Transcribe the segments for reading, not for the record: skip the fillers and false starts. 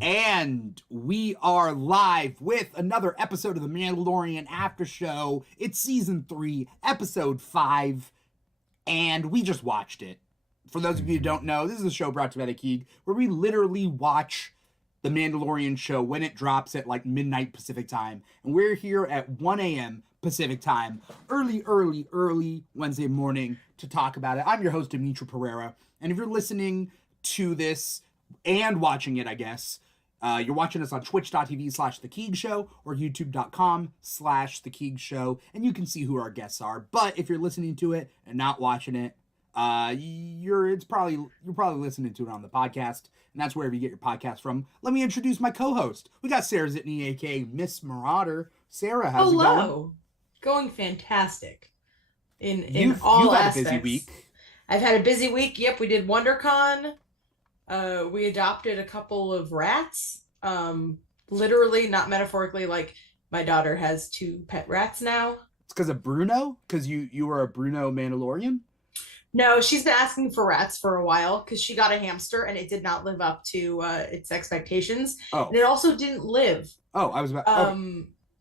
And we are live with another episode of the Mandalorian Aftershow. It's season 3, episode 5, and we just watched it. For those of you who don't know, this is a show brought to you by Aqil, where we literally watch the Mandalorian show when it drops at like midnight Pacific time. And we're here at 1 a.m. Pacific time, early Wednesday morning to talk about it. I'm your host, Dimithri Perera. And if you're listening to this and watching it, I guess, you're watching us on twitch.tv/TheKeeg Show or youtube.com/TheKeeg Show, and you can see who our guests are. But if you're listening to it and not watching it, you're probably listening to it on the podcast, and that's wherever you get your podcast from. Let me introduce my co-host. We got Sara Zitney, aka Miss Marauder. Sarah, how's it going? Going fantastic. In all aspects. You've had a busy week. I've had a busy week. Yep, we did WonderCon. We adopted a couple of rats. Literally, not metaphorically. Like, my daughter has 2 pet rats now. It's because of Bruno? Because you were a Bruno Mandalorian? No, she's been asking for rats for a while because she got a hamster and it did not live up to its expectations. Oh. And it also didn't live. Oh, I was about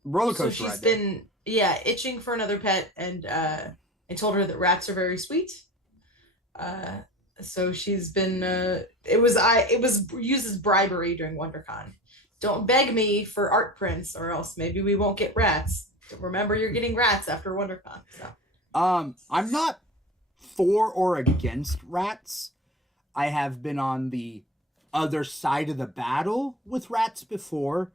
roller coaster. So she's ride been itching for another pet, and I told her that rats are very sweet. So she's been it was used as bribery during WonderCon. Don't beg me for art prints or else maybe we won't get rats. So remember, you're getting rats after WonderCon. So I'm not for or against rats. I have been on the other side of the battle with rats before.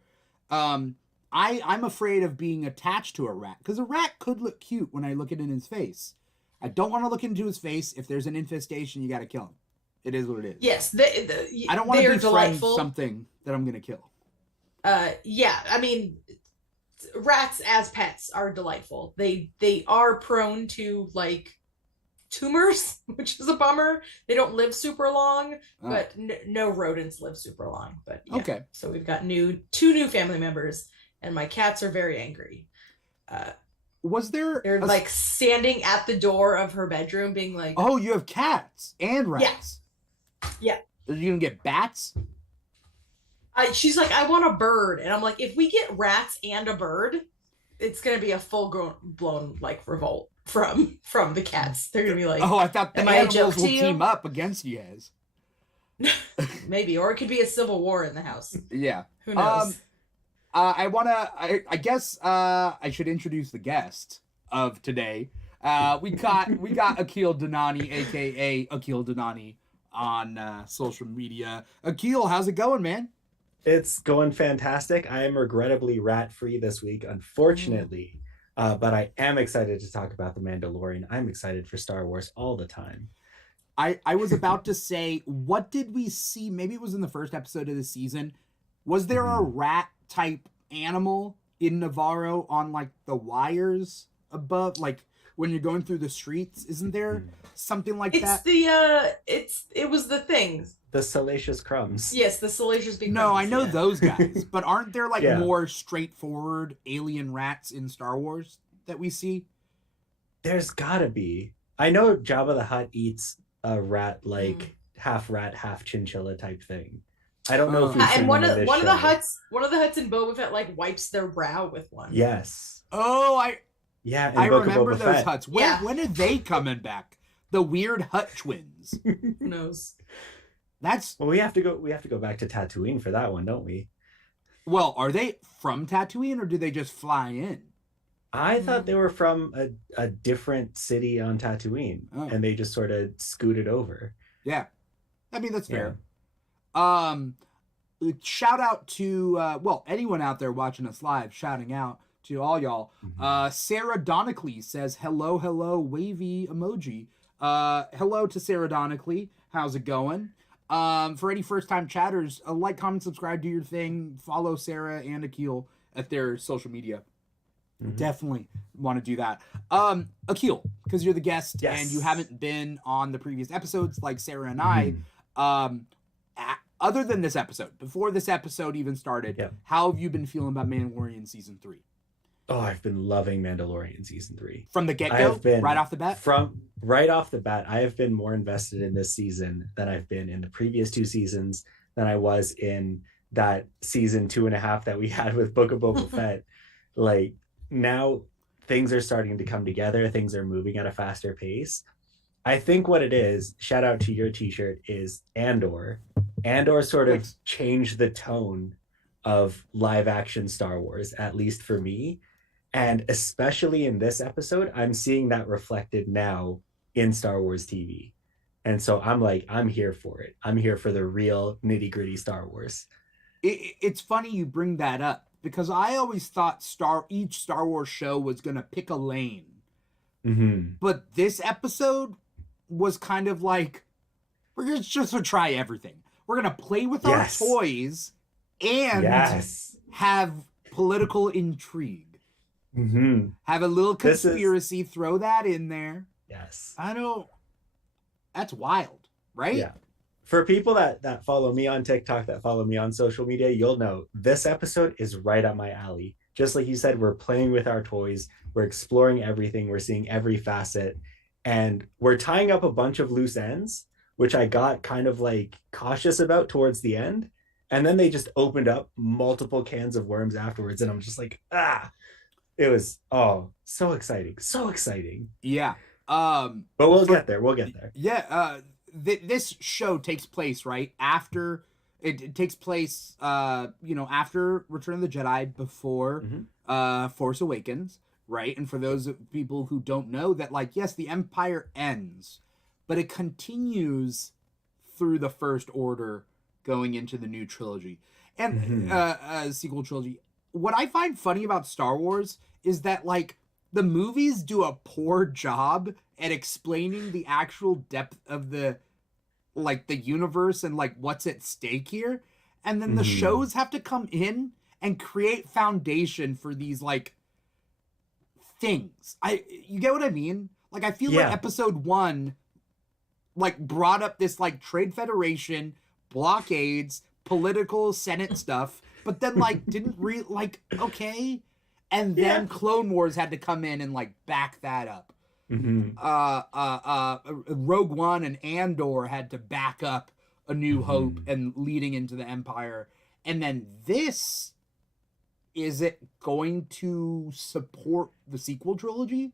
I'm afraid of being attached to a rat because a rat could look cute when I look it in his face. I don't want to look into his face. If there's an infestation, you got to kill him. It is what it is. Yes, I don't want to befriend something that I'm going to kill. I mean, rats as pets are delightful. They are prone to like tumors, which is a bummer. They don't live super long, but no rodents live super long. But yeah. Okay, so we've got 2 new family members, and my cats are very angry. They're like standing at the door of her bedroom being like, oh, you have cats and rats. Yeah. Are you gonna get bats? She's like, I want a bird. And I'm like, if we get rats and a bird, it's gonna be a full blown like revolt from the cats. They're gonna be like, oh, I thought the animals will team up against you guys. Maybe, or it could be a civil war in the house. Yeah. Who knows? I guess I should introduce the guest of today. We got Aqil Dhanani, aka Aqil Dhanani, on social media. Aqil, how's it going, man? It's going fantastic. I am regrettably rat-free this week, unfortunately. But I am excited to talk about The Mandalorian. I'm excited for Star Wars all the time. I was about to say, what did we see? Maybe it was in the first episode of the season. Was there a rat type animal in Navarro on like the wires above, like when you're going through the streets? Isn't there something like that? It was the things. The salacious crumbs. Yes, the salacious big crumbs. No, I know those guys, but aren't there like more straightforward alien rats in Star Wars that we see? There's gotta be. I know Jabba the Hutt eats a rat, like half rat, half chinchilla type thing. I don't know if we've seen one of the huts in Boba Fett like wipes their brow with one. Yes. Oh, I remember those Fett. huts. When are they coming back? The weird Hutt twins. Who knows? Well, we have to go back to Tatooine for that one, don't we? Well, are they from Tatooine or do they just fly in? I thought they were from a different city on Tatooine, and they just sort of scooted over. Yeah, I mean that's fair. Shout out to anyone out there watching us live. Shouting out to all y'all. Sarah Donacley says hello, wavy emoji. Hello to Sarah Donacley. How's it going? For any first time chatters, like, comment, subscribe, do your thing. Follow Sarah and Aqil at their social media. Definitely want to do that. Aqil, because you're the guest and you haven't been on the previous episodes like Sarah and I. Other than this episode, before this episode even started, how have you been feeling about Mandalorian season 3? Oh, I've been loving Mandalorian season 3. From the get-go? Right off the bat? From right off the bat, I have been more invested in this season than I've been in the previous 2 seasons, than I was in that season 2.5 that we had with Book of Boba Fett. Like, now things are starting to come together, things are moving at a faster pace. I think what it is, shout out to your t-shirt, is Andor. Andor sort of Thanks. changed the tone of live action Star Wars, at least for me. And especially in this episode, I'm seeing that reflected now in Star Wars TV. And so I'm like, I'm here for it. I'm here for the real nitty gritty Star Wars. It's funny you bring that up because I always thought each Star Wars show was gonna pick a lane, Mm-hmm. but this episode was kind of like we're just gonna try everything. We're gonna play with our Yes. toys and Yes. have political intrigue. Mm-hmm. Have a little This is- conspiracy. Throw that in there. Yes. I don't. That's wild, right? Yeah. For people that follow me on TikTok, that follow me on social media, you'll know this episode is right up my alley. Just like you said, we're playing with our toys, we're exploring everything, we're seeing every facet, and we're tying up a bunch of loose ends, which I got kind of like cautious about towards the end. And then they just opened up multiple cans of worms afterwards, and I'm just like, it was so exciting, so exciting. Yeah. But we'll get there. We'll get there. Yeah. This show takes place right after it takes place. After Return of the Jedi, before Force Awakens, right? And for those people who don't know that, like, yes, the Empire ends, but it continues through the First Order, going into the new trilogy and sequel trilogy. What I find funny about Star Wars is that, like, the movies do a poor job at explaining the actual depth of the universe and like what's at stake here, and then the shows have to come in and create foundation for these like things. You get what I mean? Like, I feel like episode 1 like brought up this like Trade Federation, blockades, political Senate stuff, but then like didn't okay. And then Clone Wars had to come in and like back that up. Mm-hmm. Rogue One and Andor had to back up A New Hope and leading into the Empire. And then this, is it going to support the sequel trilogy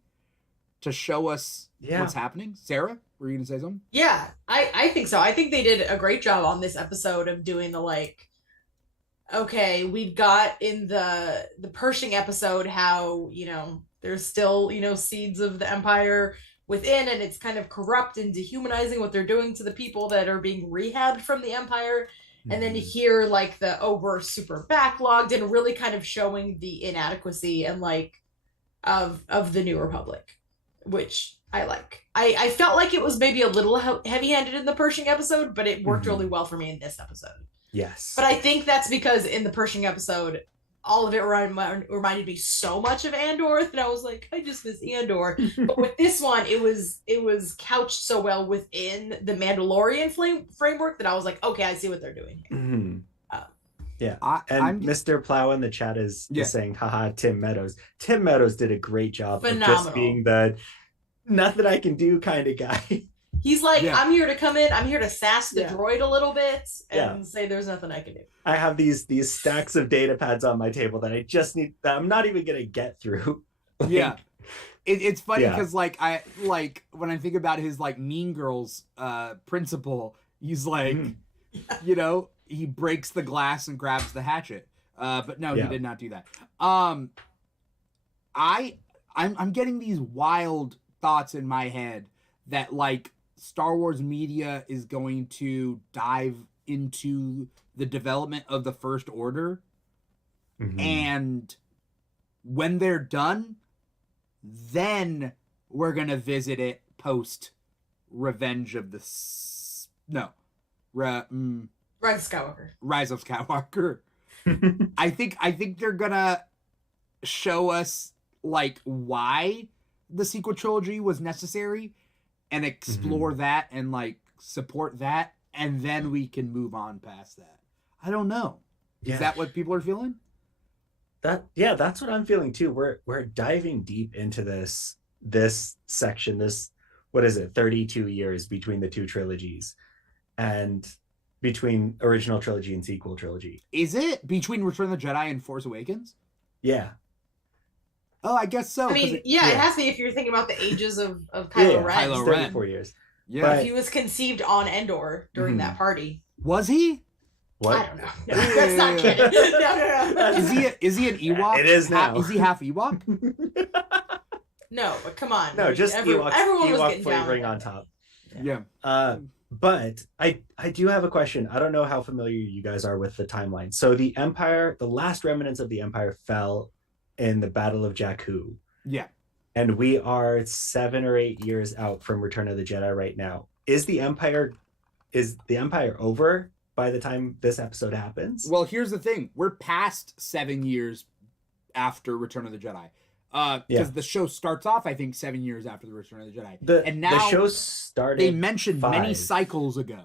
to show us what's happening? Sarah, were you going to say something? Yeah, I think so. I think they did a great job on this episode of doing the like, okay, we've got in the Pershing episode how, there's still, seeds of the Empire within, and it's kind of corrupt and dehumanizing what they're doing to the people that are being rehabbed from the Empire. And then you hear like we're super backlogged, and really kind of showing the inadequacy and like of the New Republic, which I like. I felt like it was maybe a little heavy-handed in the Pershing episode, but it worked really well for me in this episode. Yes. But I think that's because in the Pershing episode, all of it reminded me so much of Andor that I was like, I just miss Andor. But with this one, it was couched so well within the Mandalorian framework that I was like, okay, I see what they're doing here. Mm-hmm. Yeah. I'm Mr. Plow in the chat is saying, haha, Tim Meadows. Tim Meadows did a great job of just being the nothing I can do kind of guy. He's like, I'm here to come in. I'm here to sass the droid a little bit and say there's nothing I can do. I have these stacks of data pads on my table that I just need, that I'm not even going to get through. It's funny because when I think about his like Mean Girls principle, he's like, he breaks the glass and grabs the hatchet. But no, he did not do that. I'm getting these wild thoughts in my head that like Star Wars media is going to dive into the development of the First Order, and when they're done, then we're gonna visit it post Revenge of the Rise of Skywalker. I think they're gonna show us like why the sequel trilogy was necessary and explore that and like support that, and then we can move on past that. I don't know. Is that what people are feeling? That's what I'm feeling too. We're diving deep into this section, this, what is it, 32 years between the two trilogies. And between original trilogy and sequel trilogy. Is it between Return of the Jedi and Force Awakens? Yeah. Oh, I guess so. I mean, it has to be if you're thinking about the ages of Kylo Ren. Kylo It's Ren. 34 years. Yeah. But- If he was conceived on Endor during that party. Was he? What? I don't know. No, that's not canon. No. Is he an Ewok? It is now. Is he half Ewok? No, but come on. No, just everyone was Ewok getting flavoring down on top. Yeah. But I do have a question. I don't know how familiar you guys are with the timeline. So the Empire, the last remnants of the Empire fell in the Battle of Jakku. Yeah. And we are 7 or 8 years out from Return of the Jedi right now. Is the Empire over by the time this episode happens? Well, here's the thing. We're past 7 years after Return of the Jedi. Because the show starts off, I think, 7 years after the Return of the Jedi. And now the show started. They mentioned 5. many cycles ago.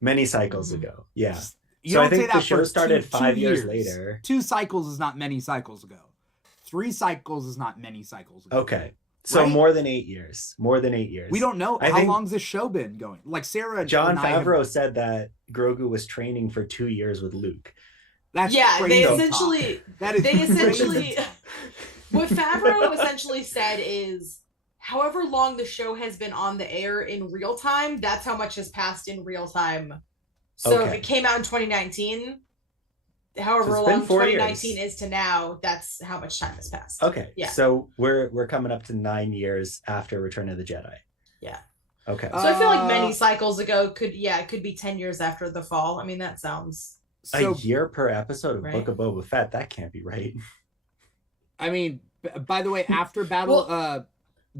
Many cycles ago. Yeah. You So I don't say think that the show for started two 5 years years. later. 2 cycles is not many cycles ago. 3 cycles is not many cycles ago. Okay. So Right? more than 8 years. More than 8 years. We don't know I how think long's this show been going. Like Sarah Jon and I have- Favreau said that Grogu was training for 2 years with Luke. That's Yeah, crazy they talk. essentially That is they crazy essentially talk. what Favreau essentially said is however long the show has been on the air in real time, that's how much has passed in real time. So if Okay. it came out in 2019, however So it's been long 4 2019 years. is to now, that's how much time has passed. Okay. Yeah. So we're coming up to 9 years after Return of the Jedi. Yeah. Okay. So I feel like many cycles ago it could be 10 years after the fall. I mean, that sounds So, a year per episode of Right. Book of Boba Fett. That can't be right. I mean, by the way, after battle,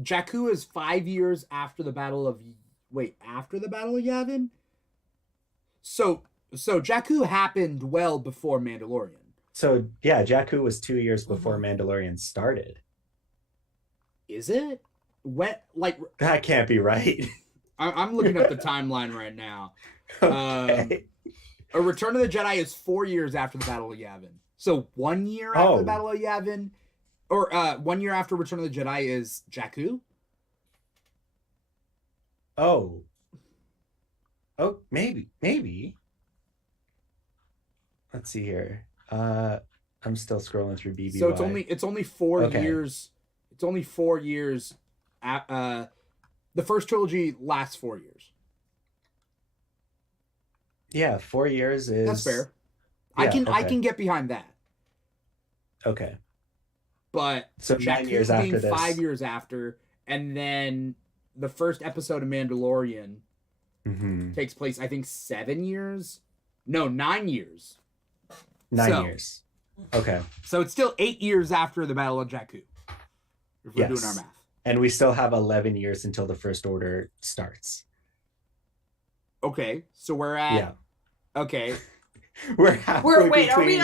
Jakku is 5 years after the battle of after the Battle of Yavin. So Jakku happened well before Mandalorian. So yeah, Jakku was 2 years before Mandalorian started. Is it? When That can't be right. I'm looking up the timeline right now. Okay. A Return of the Jedi is 4 years after the Battle of Yavin. So 1 year after the Battle of Yavin, or 1 year after Return of the Jedi is Jakku. Oh, maybe. Let's see here. I'm still scrolling through BBY. So it's only 4 Okay. years. It's only 4 years. The first trilogy lasts 4 years. Yeah, 4 years is. That's fair. Yeah, I okay. can get behind that. Okay. But So 9 Jakku years being after this. 5 years after, and then the first episode of Mandalorian Mhm. takes place, I think, 7 years. No, 9 years. 9 So- years. Okay. So it's still 8 years after the Battle of Jakku. If we're doing our math. And we still have 11 years until the First Order starts. Okay, so we're at. Yeah. Okay. We're halfway wait, are we between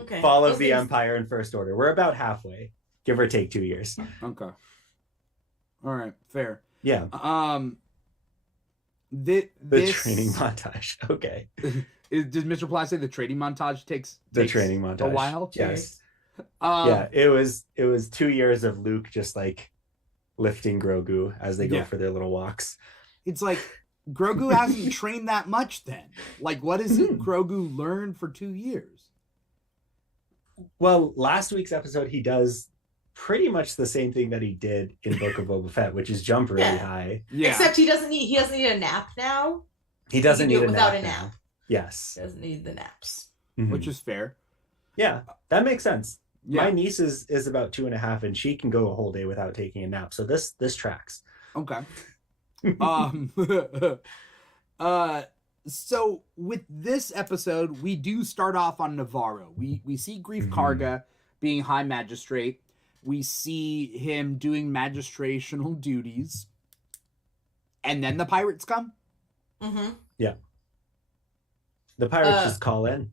okay. Fall I of was the gonna- Empire and First Order. We're about halfway, give or take 2 years. Okay. All right. Fair. Yeah. The Training montage. Okay. Did Mr. Plas say the training montage takes Training montage. a while? Yes. Um, Yeah. It was 2 years of Luke just like lifting Grogu as they go Yeah. for their little walks. It's like Grogu hasn't trained that much then. Like, what has Grogu learned for 2 years? Well, last week's episode, he does pretty much the same thing that he did in Book of Boba Fett, which is jump really Yeah. high. Yeah. Except he doesn't need a nap now. He doesn't He need can do a it without nap a now. nap. Yes. He doesn't need the naps. Mhm. Which is fair. Yeah, that makes sense. Yeah. My niece is about 2.5, and she can go a whole day without taking a nap. So this tracks. Okay. So with this episode, we do start off on Navarro. We see Grief Karga being High Magistrate. We see him doing magistrational duties. And then the pirates come? Mm-hmm. The pirates just call in.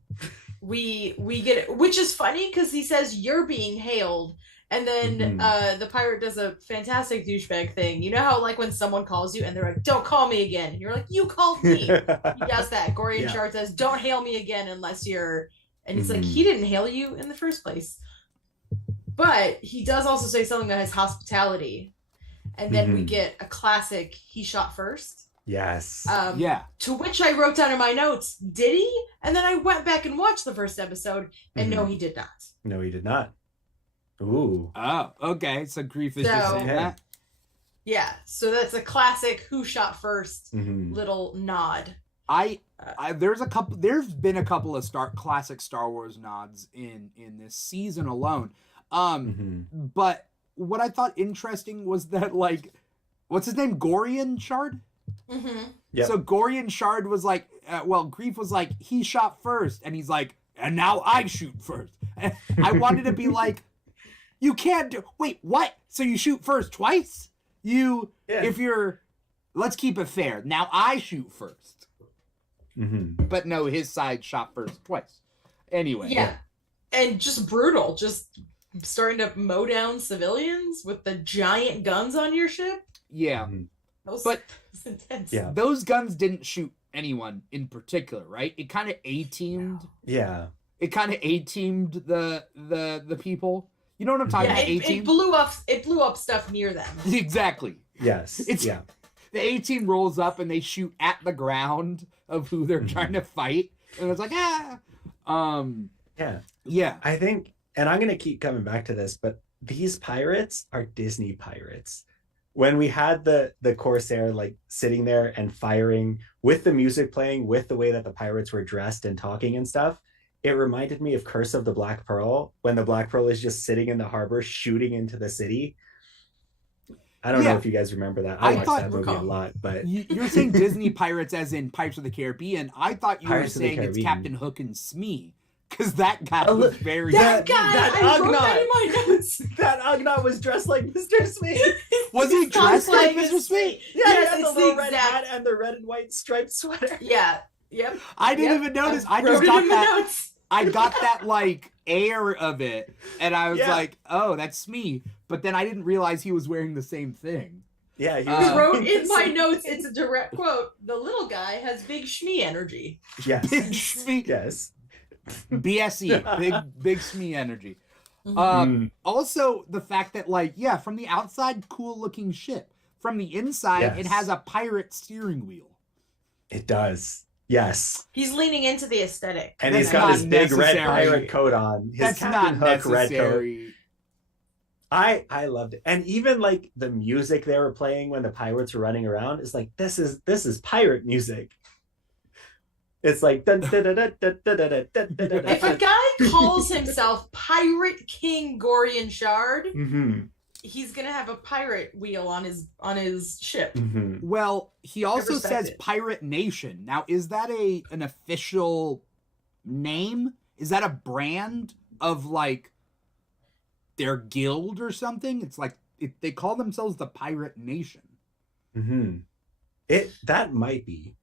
We get it, which is funny because he says you're being hailed, and then the pirate does a fantastic douchebag thing. You know how like when someone calls you and they're like, "Don't call me again." And you're like, "You called me." He does that. Gorian Yeah. Shard says, "Don't hail me again unless you're," and it's like he didn't hail you in the first place. But he does also say something that has hospitality, and then we get a classic. He shot first. Yes. Yeah. To which I wrote down in my notes, did he? And then I went back and watched the first episode, and no, he did not. No, he did not. Ooh. Oh, okay. So Grief is just saying Okay. that. Yeah, so that's a classic who shot first Mhm. little nod. There's been a couple of classic Star Wars nods in this season alone. But what I thought interesting was that, like, what's his name? Gorian Shard? Mm-hmm. Yep. So Gorian Shard was like, Grief was like, he shot first, and he's like, and now I shoot first. And I wanted to be like, you can't do, wait, what? So you shoot first twice? If you're, let's keep it fair. Now I shoot first. But no, his side shot first twice. Anyway. Yeah. And just brutal. Just starting to mow down civilians with the giant guns on your ship. Yeah. That was intense. Yeah. Those guns didn't shoot anyone in particular, right? It kind of A-teamed. Yeah. It kind of A-teamed the people. You know what I'm talking about? A-team? It blew up stuff near them. Exactly. Yes. The A-team rolls up and they shoot at the ground of who they're trying to fight, and it's like Yeah. I think, and I'm gonna keep coming back to this, but these pirates are Disney pirates. When we had the Corsair like sitting there and firing with the music playing, with the way that the pirates were dressed and talking and stuff, it reminded me of Curse of the Black Pearl, when the Black Pearl is just sitting in the harbor shooting into the city. I don't know if you guys remember that. I watched that movie a lot, but you're saying Disney pirates as in Pirates of the Caribbean. I thought you were saying it's Captain Hook and Smee, because that guy was very... That wrote that in my notes. That Ugnaught was dressed like Mr. Smee. Was he dressed like Mr. Smee? Yeah, he had the little red hat and the red and white striped sweater. Yeah. Yep. I didn't even notice. I just got that. I got that like air of it, and I was like, "Oh, that's Smee." But then I didn't realize he was wearing the same thing. Yeah, he wrote in my notes. It's a direct quote. The little guy has big Shmee energy. Yes, big Shmee. Yes, BSE, big Shmee energy. Also, the fact that from the outside, cool looking ship. From the inside, it has a pirate steering wheel. It does. Yes. He's leaning into the aesthetic. And he's got his big red pirate coat on. His Captain Hook red coat. I loved it. And even like the music they were playing when the pirates were running around is like, this is pirate music. It's like if a guy calls himself Pirate King Gorian Shard, he's gonna have a pirate wheel on his ship. Well, he also says Pirate Nation. Now, is that an official name? Is that a brand of like their guild or something? It's like they call themselves the Pirate Nation. That might be.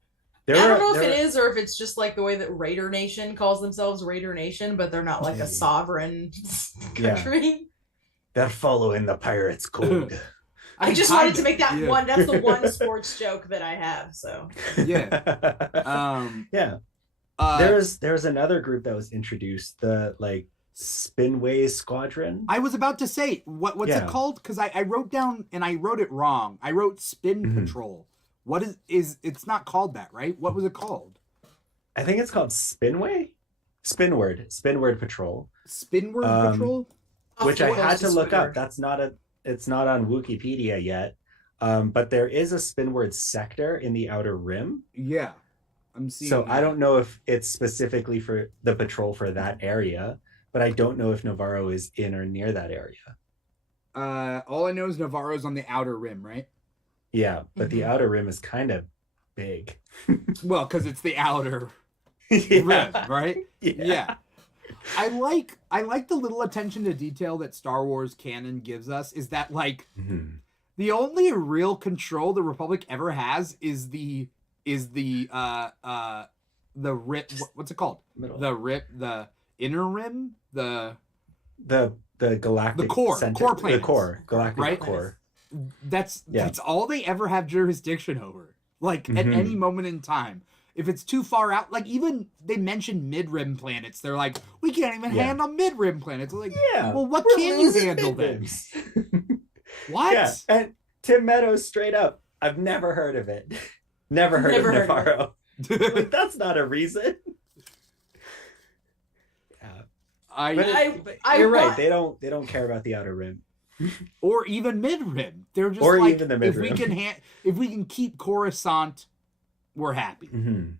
I don't know if it is or if it's just like the way that Raider Nation calls themselves Raider Nation, but they're not like a sovereign country. Yeah. They're following the pirates' code. I just wanted to make that one. That's the one sports joke that I have. So There's another group that was introduced, the like Spinway Squadron. I was about to say what's it called, because I wrote down and I wrote it wrong. I wrote Spin Patrol. What is it's not called that, right? What was it called? I think it's called Spinway. Spinward Patrol. Spinward Patrol. Which I had to look up. It's not on Wikipedia yet. But there is a Spinward sector in the Outer Rim. Yeah. I'm seeing So that. I don't know if it's specifically for the patrol for that area, but I don't know if Navarro is in or near that area. All I know is Navarro's on the Outer Rim, right? Yeah, but the Outer Rim is kind of big. Well, because it's the Outer Rim, right? Yeah. I like the little attention to detail that Star Wars canon gives us, is that like the only real control the Republic ever has is the rip, what's it called? The inner rim, the galactic core planets, the core galactic right? core. That's all they ever have jurisdiction over. Like at any moment in time. If it's too far out, like even they mentioned mid-rim planets, they're like, we can't even handle mid-rim planets. Like, well, what can you handle then? What? Yeah. And Tim Meadows straight up, I've never heard of it. Never heard Never of heard of it. Navarro. Like, that's not a reason. I But you're right. They don't care about the Outer Rim. or even mid-rim. They're just Or like, even the if we mid-rim. can if we can keep Coruscant, we're happy. Mm-hmm.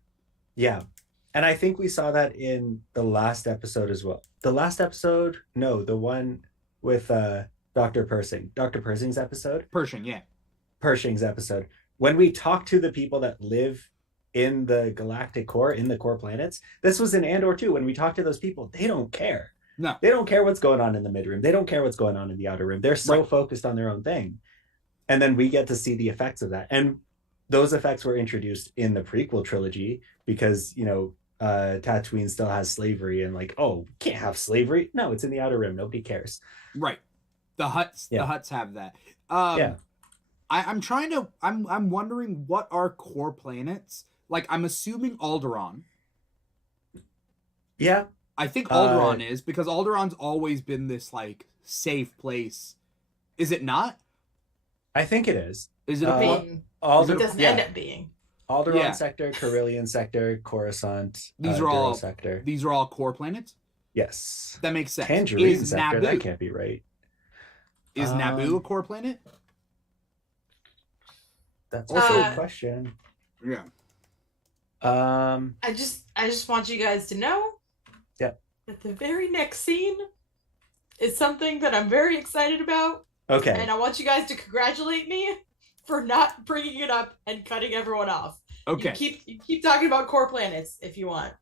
Yeah. And I think we saw that in the last episode as well. The last episode? No, the one with Dr. Pershing. Dr. Pershing's episode? Pershing, yeah. Pershing's episode. When we talk to the people that live in the galactic core, in the core planets, this was in Andor too. When we talk to those people, they don't care. No. They don't care what's going on in the mid-rim. They don't care what's going on in the Outer Rim. They're so Right. focused on their own thing. And then we get to see the effects of that. And those effects were introduced in the prequel trilogy because, you know, Tatooine still has slavery and like, oh, we can't have slavery. No, it's in the Outer Rim. Nobody cares. Right. The huts have that. I'm wondering what are core planets. Like, I'm assuming Alderaan. Yeah. I think Alderaan is, because Alderaan's always been this like safe place. Is it not? I think it is. Is it I a mean, Alder- it doesn't yeah. end up being. Alderaan Yeah. sector, Carillion sector, Coruscant, These are Duro all sector. These are all core planets? Yes. That makes sense. Tangerine Is sector, Naboo, that can't be right. is Naboo a core planet? That's also a Uh, question. Yeah. I just want you guys to know Yeah. that the very next scene is something that I'm very excited about, Okay. and I want you guys to congratulate me for not bringing it up and cutting everyone off. Okay. You keep talking about core planets if you want,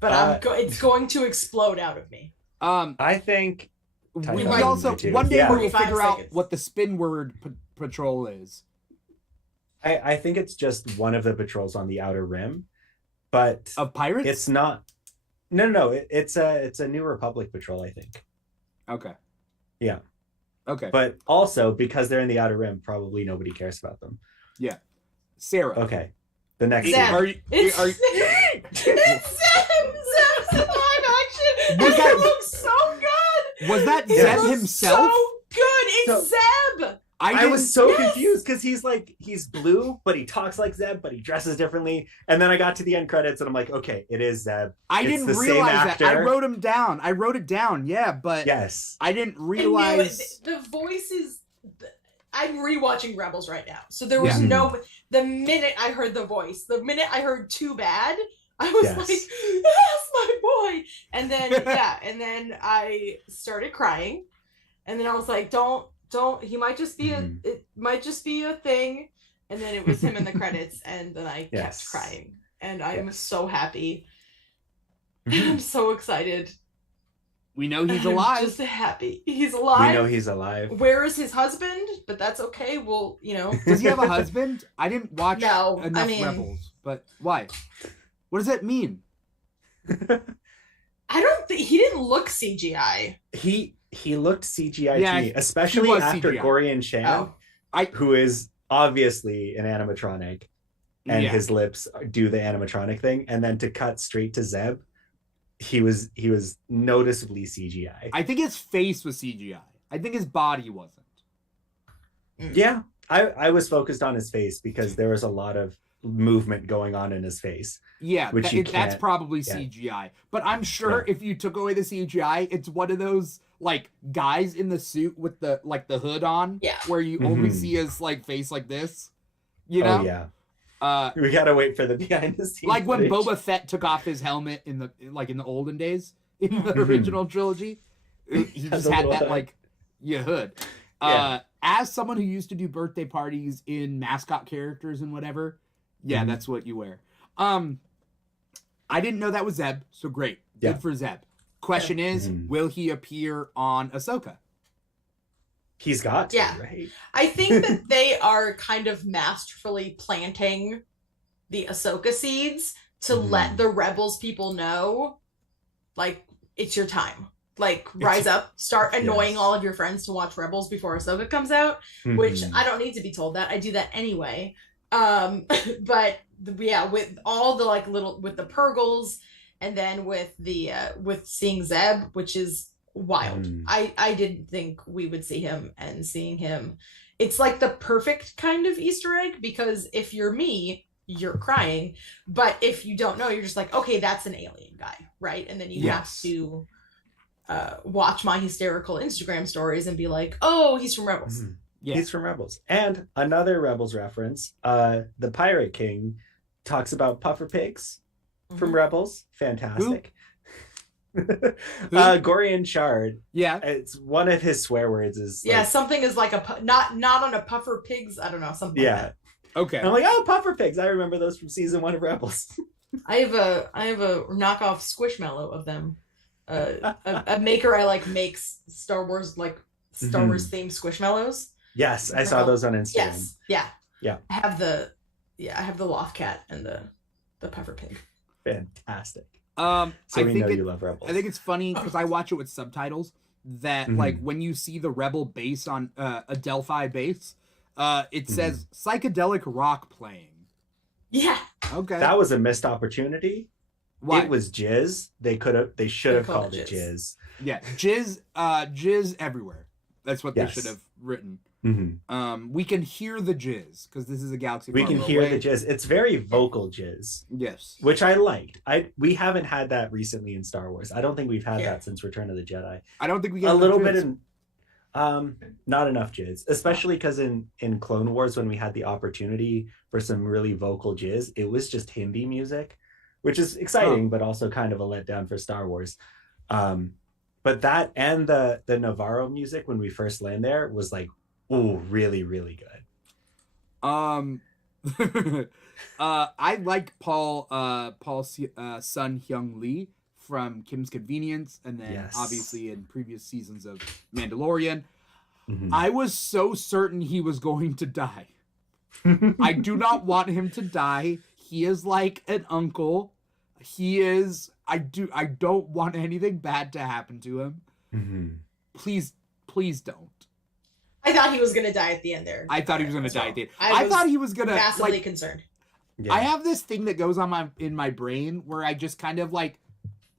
but it's going to explode out of me. I think We Titan also too. one day Yeah. we will 45 figure out seconds. what the spin word patrol is. I think it's just one of the patrols on the Outer Rim, but Of pirates? it's not. No. It's a New Republic patrol, I think. Okay. Yeah. Okay. But also because they're in the Outer Rim, probably nobody cares about them. Sarah. Okay. The next Zeb. scene. Are you, It's are you, it's Zeb's in live action. Was And that- it looks so good. was that It Zeb looks himself? So good. It's Zeb. I didn't- was so Yes! confused because he's blue, but he talks like Zeb, but he dresses differently. And then I got to the end credits and I'm like, okay, it is Zeb. I It's didn't the same realize that. I actor. wrote him down. I wrote it down. Yeah, but Yes. I didn't I knew realize. it. The voice is. I'm rewatching Rebels right now, so there was Yeah. no. The minute I heard the voice, the minute I heard "Too Bad," I was Yes. like, "That's my boy!" And then and then I started crying, and then I was like, "Don't." He might just be it might just be a thing. And then it was him in the credits, and then I Yes. kept crying, and I'm Yes. so happy. I'm so excited. We know he's I'm alive. just happy. He's We alive. know he's alive. Where is his husband? But that's okay. Well, Does he have a husband? I didn't watch No, I enough mean- Rebels. But why? What does that mean? I don't think he didn't look CGI. He looked CGI Yeah, to me, especially was after CGI. Gorian Shan, Oh, who is obviously an animatronic, and Yeah. his lips do the animatronic thing, and then to cut straight to Zeb, he was noticeably CGI. I think his face was CGI. I think his body wasn't. Yeah, I was focused on his face because there was a lot of movement going on in his face. Yeah, Which you that's can't- probably yeah. CGI. But I'm sure if you took away the CGI, it's one of those like guys in the suit with the hood on, Yeah. where you only Mhm. see his like face like this. You know? Oh yeah, Uh, we gotta wait for the behind the scenes. like when footage. Boba Fett took off his helmet in the olden days in the Mhm. original trilogy. He Has just a had little that hood. like hood. Yeah. As someone who used to do birthday parties in mascot characters and whatever, yeah, Mhm. that's what you wear. I didn't know that was Zeb, so great. Yeah. Good for Zeb. Question is, Mhm. will he appear on Ahsoka? He's got to, Yeah. right? I think that they are kind of masterfully planting the Ahsoka seeds to Mhm. let the Rebels people know, like, it's your time. Like, rise up, start annoying Yes. all of your friends to watch Rebels before Ahsoka comes out. Which Mhm. I don't need to be told that. I do that anyway. But yeah, with all the like little with the Purgles, and then with the with seeing Zeb, which is wild. Mm. I didn't think we would see him, and seeing him, it's like the perfect kind of Easter egg, because if you're me, you're crying. But if you don't know, you're just like, okay, that's an alien guy, right? And then you have to watch my hysterical Instagram stories and be like, oh, he's from Rebels. Yeah. He's from Rebels. And another Rebels reference, the Pirate King talks about puffer pigs from Rebels. Fantastic. Gorian Shard. Yeah. It's one of his swear words is like, something is like not on a puffer pigs. I don't know, something like that. Okay. And I'm like, oh, puffer pigs. I remember those from season 1 of Rebels. I have a knockoff Squishmallow of them. A maker I like makes Star Wars themed Squishmallows. Yes, I saw those on Instagram. Yes, yeah. I have the Loth Cat and the Puffer Pig. Fantastic. So we know you love Rebels. I think it's funny because I watch it with subtitles that like when you see the Rebel base on a Delphi base, it says psychedelic rock playing. Yeah. Okay. That was a missed opportunity. Why? It was jizz. They should have called it jizz. Yeah, jizz everywhere. That's what they should have written. We can hear the jizz because this is a galaxy. We can hear the jizz. It's very vocal jizz. Yes, which I liked. We haven't had that recently in Star Wars. I don't think we've had that since Return of the Jedi. I don't think we get a little bit in. Not enough jizz, especially because in Clone Wars when we had the opportunity for some really vocal jizz, it was just Hindi music, which is exciting, but also kind of a letdown for Star Wars. But that and the Navarro music when we first land there was like, ooh, really, really good. I like Paul's son Hyung Lee from Kim's Convenience, and then obviously in previous seasons of Mandalorian. I was so certain he was going to die. I do not want him to die. He is like an uncle. He is. I don't want anything bad to happen to him. Please don't. I thought he was gonna die at the end there. I thought he was gonna die at the end. I thought he was gonna massively concerned. Yeah. I have this thing that goes on in my brain where I just kind of like,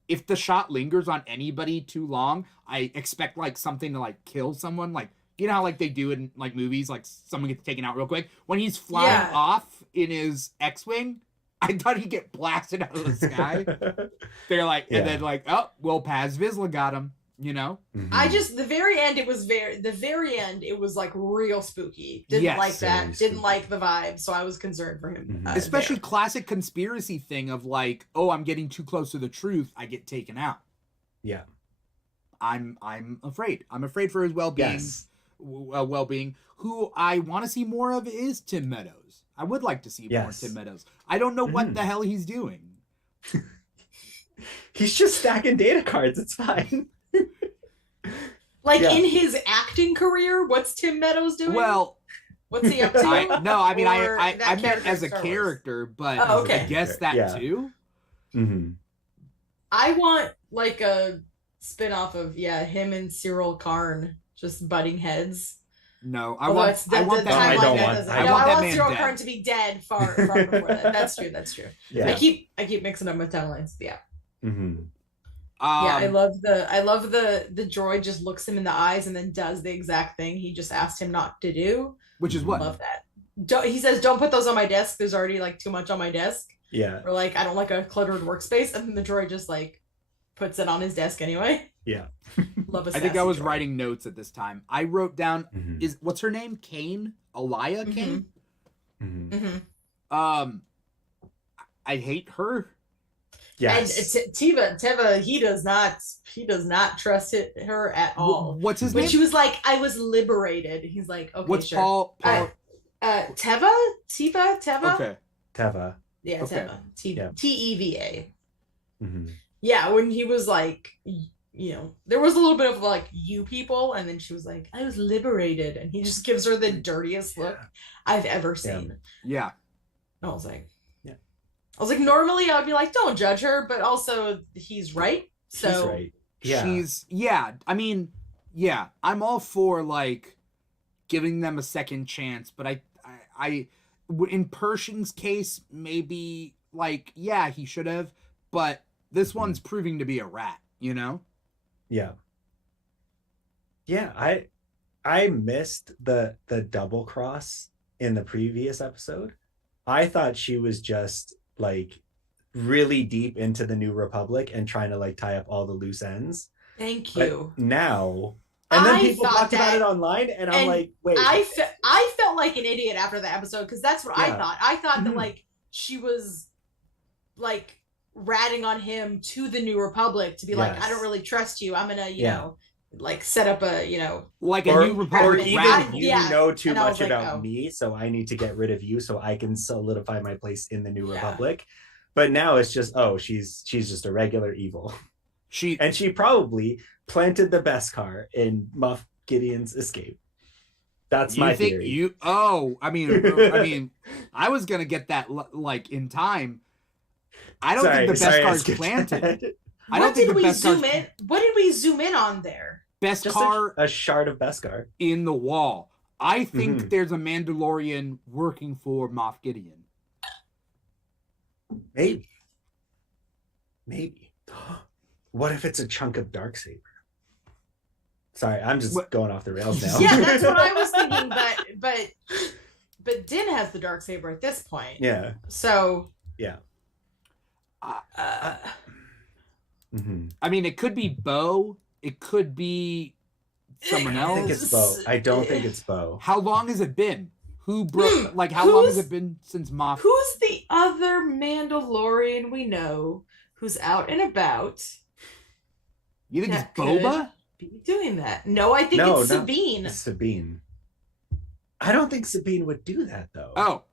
if the shot lingers on anybody too long, I expect like something to like kill someone. Like, you know how like they do in like movies, like someone gets taken out real quick. When he's flying off in his X-Wing, I thought he'd get blasted out of the sky. They're like, and then like, oh, well, Paz Vizsla got him. You know, I just the very end it was like real spooky. Didn't like that. Didn't like the vibe, so I was concerned for him. Especially classic conspiracy thing of like, oh, I'm getting too close to the truth, I get taken out. Yeah, I'm afraid. I'm afraid for his well-being. Well-being. Who I want to see more of is Tim Meadows. I would like to see more Tim Meadows. I don't know what the hell he's doing. He's just stacking data cards. It's fine. In his acting career, what's Tim Meadows doing? Well, what's he up to? I meant as a character, but I guess that too. I want like a spin-off of him and Cyril Karn just butting heads. No, I want Cyril Karn to be dead far before that. That's true. Yeah. I keep mixing up my timelines. Yeah. I love the droid just looks him in the eyes and then does the exact thing he just asked him not to do. Which is what? I love that. He says, "Don't put those on my desk. There's already like too much on my desk." Yeah. Or like, I don't like a cluttered workspace, and then the droid just like puts it on his desk anyway. Yeah. Love a I think I was droid. writing notes at this time. I wrote down what's her name? Kane? Alaya Kane? I hate her. Yes. And Teva, he does not trust her at all. What's his when name? She was like, I was liberated. He's like, okay, what's sure. Paul? Teva? Okay. Teva. Yeah, okay. Teva. Teva. Mm-hmm. Yeah, when he was like, there was a little bit of like, you people, and then she was like, I was liberated, and he just gives her the dirtiest look I've ever seen. Yeah. I was like, normally I would be like, don't judge her, but also he's right. So he's right. Yeah. I mean, yeah, I'm all for like giving them a second chance, but I in Pershing's case, maybe like, yeah, he should have, but this one's proving to be a rat, you know? Yeah. Yeah, I missed the double cross in the previous episode. I thought she was just like really deep into the New Republic and trying to like tie up all the loose ends. Thank But you. now, and then I people thought talked about that- it online, and I'm and like, wait, I felt like an idiot after the episode because that's what I Yeah. thought. I thought that Mhm. like she was like ratting on him to the New Republic to be like, Yes. I don't really trust you. I'm gonna, you Yeah. know, like set up a, you know, Like a or, New or Republic even rally. you Yeah. know too And I was much like, about oh. me, so I need to get rid of you so I can solidify my place in the New Yeah. Republic. But now it's just, oh, she's just a regular evil. She And she probably planted the Beskar in Moff Gideon's escape. That's my theory. I mean, I was gonna get that like in time. I don't think the I Beskar's skipped planted. ahead. I don't what think did the we Beskar's zoom in? What did we zoom in on there? Just Beskar a shard of Beskar. in the wall. I think Mhm. there's a Mandalorian working for Moff Gideon. Maybe. What if it's a chunk of Darksaber? Sorry, I'm just What- going off the rails now. Yeah, that's what I was thinking, but Din has the dark saber at this point. Yeah. So Yeah. uh, Mhm. I mean, it could be Bo. It could be someone I think else. it's Bo. I don't think it's Bo. How long has it been? Who broke? Like, how long has Who's- it been since Moff? who's the other Mandalorian we know who's out and about? You think that it's Boba? Be doing that? No, I think No, it's not- Sabine. It's Sabine. I don't think Sabine would do that though. Oh,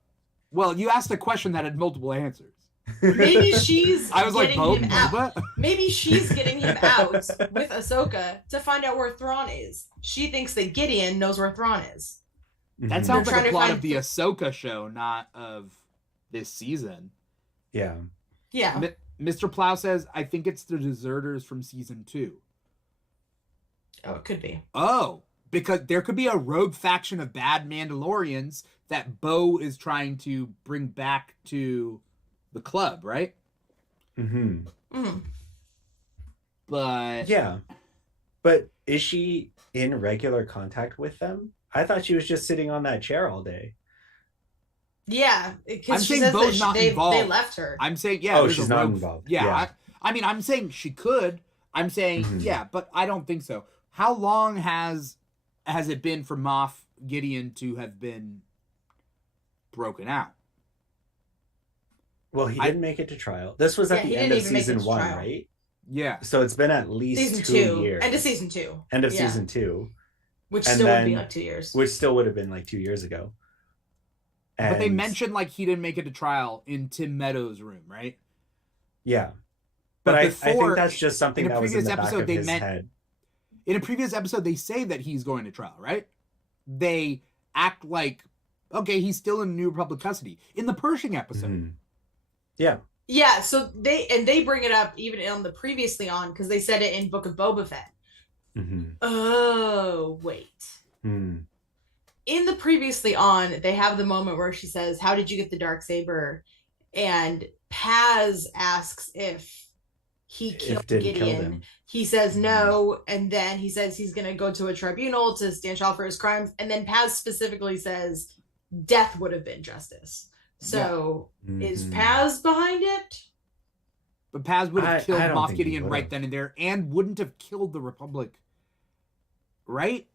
well, you asked a question that had multiple answers. Maybe she's I was like, getting him out. Boba? Maybe she's getting him out with Ahsoka to find out where Thrawn is. She thinks that Gideon knows where Thrawn is. That Mhm. sounds They're like trying a to plot find- of the Ahsoka show, not of this season. Yeah. Yeah. Mr. Plow says, I think it's the deserters from season 2. Oh, it could be. Oh, because there could be a rogue faction of bad Mandalorians that Bo is trying to bring back to the club, right? Mm-hmm. Mm. But Yeah. But is she in regular contact with them? I thought she was just sitting on that chair all day. Yeah, I'm because she saying says Bo's that not they involved. left her. I'm saying, yeah. Oh, there's she's a not rogue- involved. Yeah. Yeah. I mean, I'm saying she could. I'm saying, Mhm. yeah, but I don't think so. How long has it been for Moff Gideon to have been broken out? Well, he I- didn't make it to trial. This was at Yeah, the he end of didn't even make it season to 1, trial. right? Yeah. So it's been at least Season 2 years. End of season 2. End of Yeah. season 2, Which And still would be then- like 2 years. which still would have been like 2 years ago. But they And- mentioned like he didn't make it to trial in Tim Meadows' room, right? Yeah. But But I before, think that's just something in a that was in previous the back episode, of they his meant- head. in a previous episode, they say that he's going to trial, right? They act like, okay, he's still in New Republic custody. In the Pershing episode. Mhm. Yeah. Yeah, so they bring it up even on the previously on because they said it in Book of Boba Fett. Mm-hmm. Oh, wait. Mm. In the previously on, they have the moment where she says, "How did you get the dark saber?" And Paz asks if he killed If Din killed Gideon. him. He says no, and then he says he's going to go to a tribunal to stand trial for his crimes. And then Paz specifically says death would have been justice. So is Mhm. Paz behind it? But Paz would have I killed don't Moff think he Gideon would've. right then and there and wouldn't have killed the Republic. Right?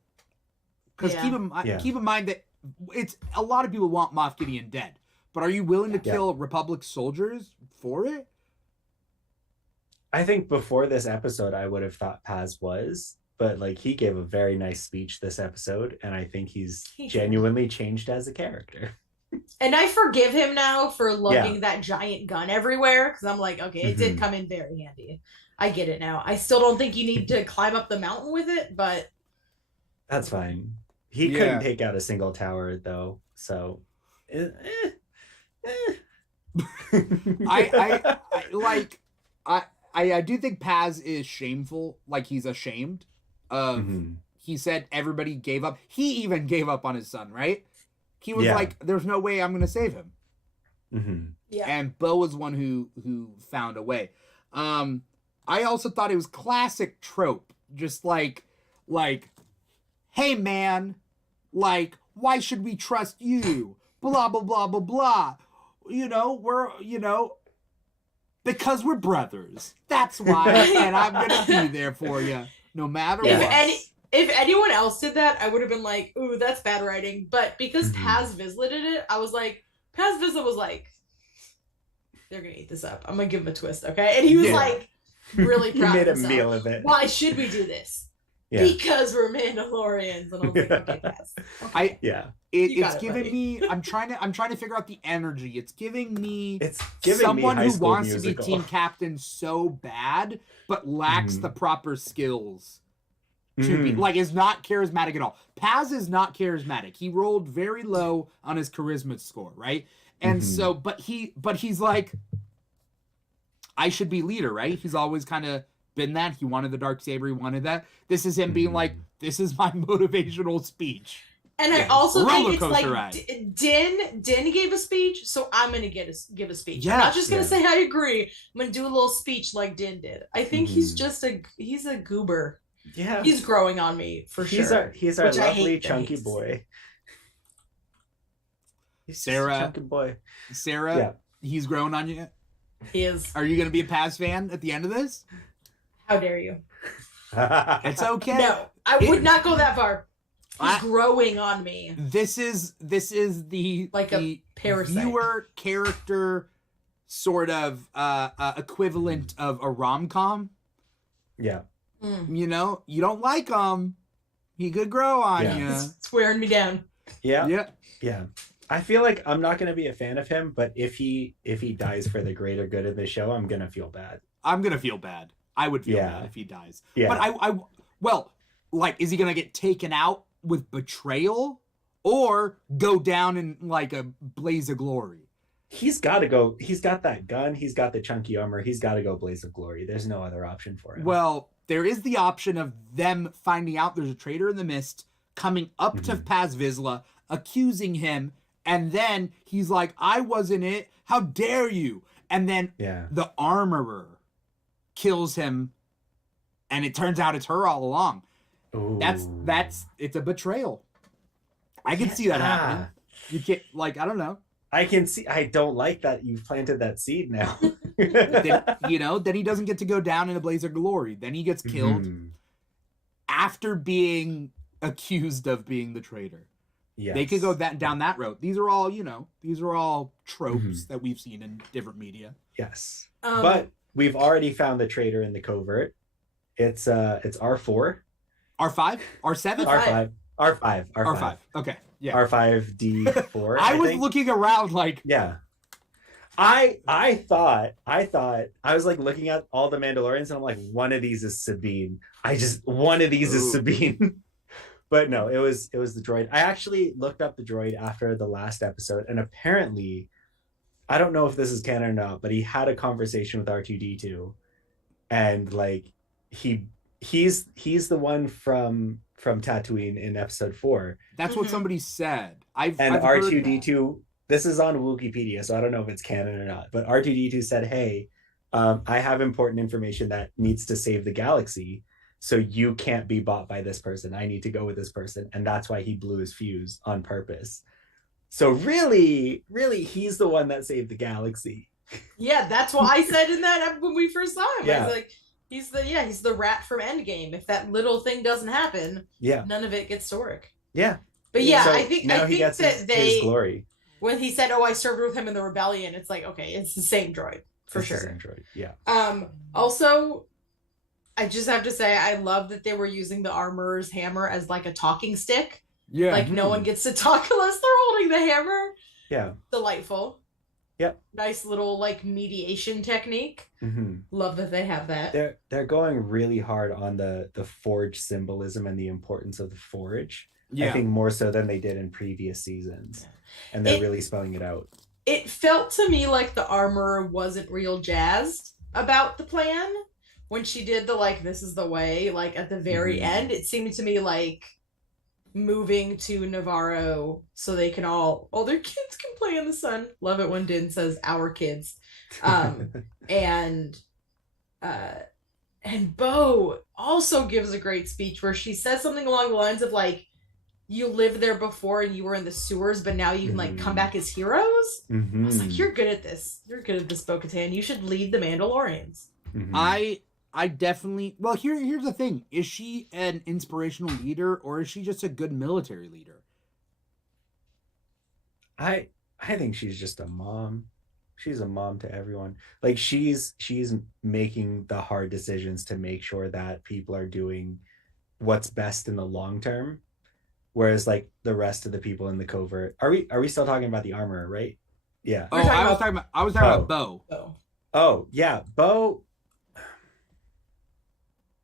Because Yeah. keep in mind that it's a lot of people want Moff Gideon dead. But are you willing to Yeah. kill Republic soldiers for it? I think before this episode, I would have thought Paz was, but like he gave a very nice speech this episode, and I think he's He did. genuinely changed as a character. And I forgive him now for lugging that giant gun everywhere because I'm like, okay, it did Mhm. come in very handy. I get it now. I still don't think you need to climb up the mountain with it, but That's fine. He Yeah. couldn't take out a single tower though, so. I do think Paz is shameful. Like he's ashamed of. Mhm. He said everybody gave up. He even gave up on his son, right? He was Yeah. like, "There's no way I'm gonna save him." Mhm. yeah. And Bo was one who found a way. I also thought it was classic trope, just like, hey man, like why should we trust you? Blah blah blah blah blah. because we're brothers. That's why, and I'm gonna be there for you no matter what. If anyone else did that, I would have been like, ooh, that's bad writing. But because Paz Vizsla did it, I was like, Paz Vizsla was like, they're gonna eat this up. I'm gonna give him a twist, okay? And he was like really proud he made of a himself. meal of it. Why should we do this? Because we're Mandalorians. And I was like, okay, Paz. Okay. It's giving me. I'm trying to figure out the energy. It's giving me. It's giving someone me who High School wants Musical. to be team captain so bad, but lacks the proper skills to be like is not charismatic at all. Paz is not charismatic. He rolled very low on his charisma score, right? And so, but he's like, I should be leader, right? He's always kind of been that. He wanted the Darksaber. He wanted that. This is him being like, this is my motivational speach. And I also think it's like ride. Din gave a speech, so I'm gonna give a speech. Yeah, I'm not just gonna say I agree. I'm gonna do a little speech like Din did. I think he's a goober. Yeah, he's growing on me for sure. He's our lovely chunky boy. He's Sarah, chunky boy. Sarah, he's growing on you. He is. Are you gonna be a Paz fan at the end of this? How dare you? It's okay. No, I would not go that far. He's growing on me. This is the a parasite. Viewer character sort of equivalent of a rom-com. Yeah. You know, you don't like him, he could grow on you. It's wearing me down. Yeah. I feel like I'm not going to be a fan of him, but if he dies for the greater good of the show, I'm going to feel bad. I'm going to feel bad. I would feel bad if he dies. Yeah. But is he going to get taken out with betrayal or go down in like a blaze of glory? He's got to go. He's got that gun. He's got the chunky armor. He's got to go blaze of glory. There's no other option for him. Well, there is the option of them finding out there's a traitor in the mist, coming up to Paz Vizsla, accusing him, and then he's like, I wasn't it. How dare you? And then the armorer kills him, and it turns out it's her all along. Ooh. It's a betrayal. I can see that happening. You can't, I don't know. I can see. I don't like that you've planted that seed now. then he doesn't get to go down in a blaze of glory. Then he gets killed after being accused of being the traitor. Yes. They could go down that road. These are all tropes that we've seen in different media. Yes. But we've already found the traitor in the covert. It's R4. R5? R7? R5. Okay. Yeah. R5D4. I was looking around like I thought I was like looking at all the Mandalorians and I'm like, one of these is Sabine. One of these is Sabine. But no, it was the droid. I actually looked up the droid after the last episode, and apparently, I don't know if this is canon or not, but he had a conversation with R2D2, and like he's the one from Tatooine in episode 4. That's what somebody said. I've R2D2. This is on Wikipedia, so I don't know if it's canon or not. But R2D2 said, "Hey, I have important information that needs to save the galaxy. So you can't be bought by this person. I need to go with this person." And that's why he blew his fuse on purpose. So really, he's the one that saved the galaxy. Yeah, that's what I said in that when we first saw him. I was like, he's the rat from Endgame. If that little thing doesn't happen, none of it gets to work. Yeah. But yeah, so I think he gets his glory. When he said, "Oh, I served with him in the rebellion," it's like, okay, it's the same droid for sure. The same droid. Yeah. Also, I just have to say, I love that they were using the armorer's hammer as like a talking stick. Yeah. Like no one gets to talk unless they're holding the hammer. Yeah. Delightful. Yep. Nice little like mediation technique. Love that they have that. They're going really hard on the forge symbolism and the importance of the forge. Yeah. I think more so than they did in previous seasons. And they're really spelling it out. It felt to me like the armorer wasn't real jazzed about the plan. When she did the this is the way, at the very end, it seemed to me like moving to Navarro so they can all their kids can play in the sun. Love it when Din says our kids. And Bo also gives a great speech where she says something along the lines of you lived there before and you were in the sewers, but now you can like come back as heroes. I was like, you're good at this. You're good at this, Bo-Katan. You should lead the Mandalorians. I definitely. Well, here's the thing: is she an inspirational leader, or is she just a good military leader? I think she's just a mom. She's a mom to everyone. Like she's making the hard decisions to make sure that people are doing what's best in the long term. Whereas like the rest of the people in the covert, are we still talking about the armor, right? Yeah. Oh, I was talking about Bo. Oh, yeah, Bo.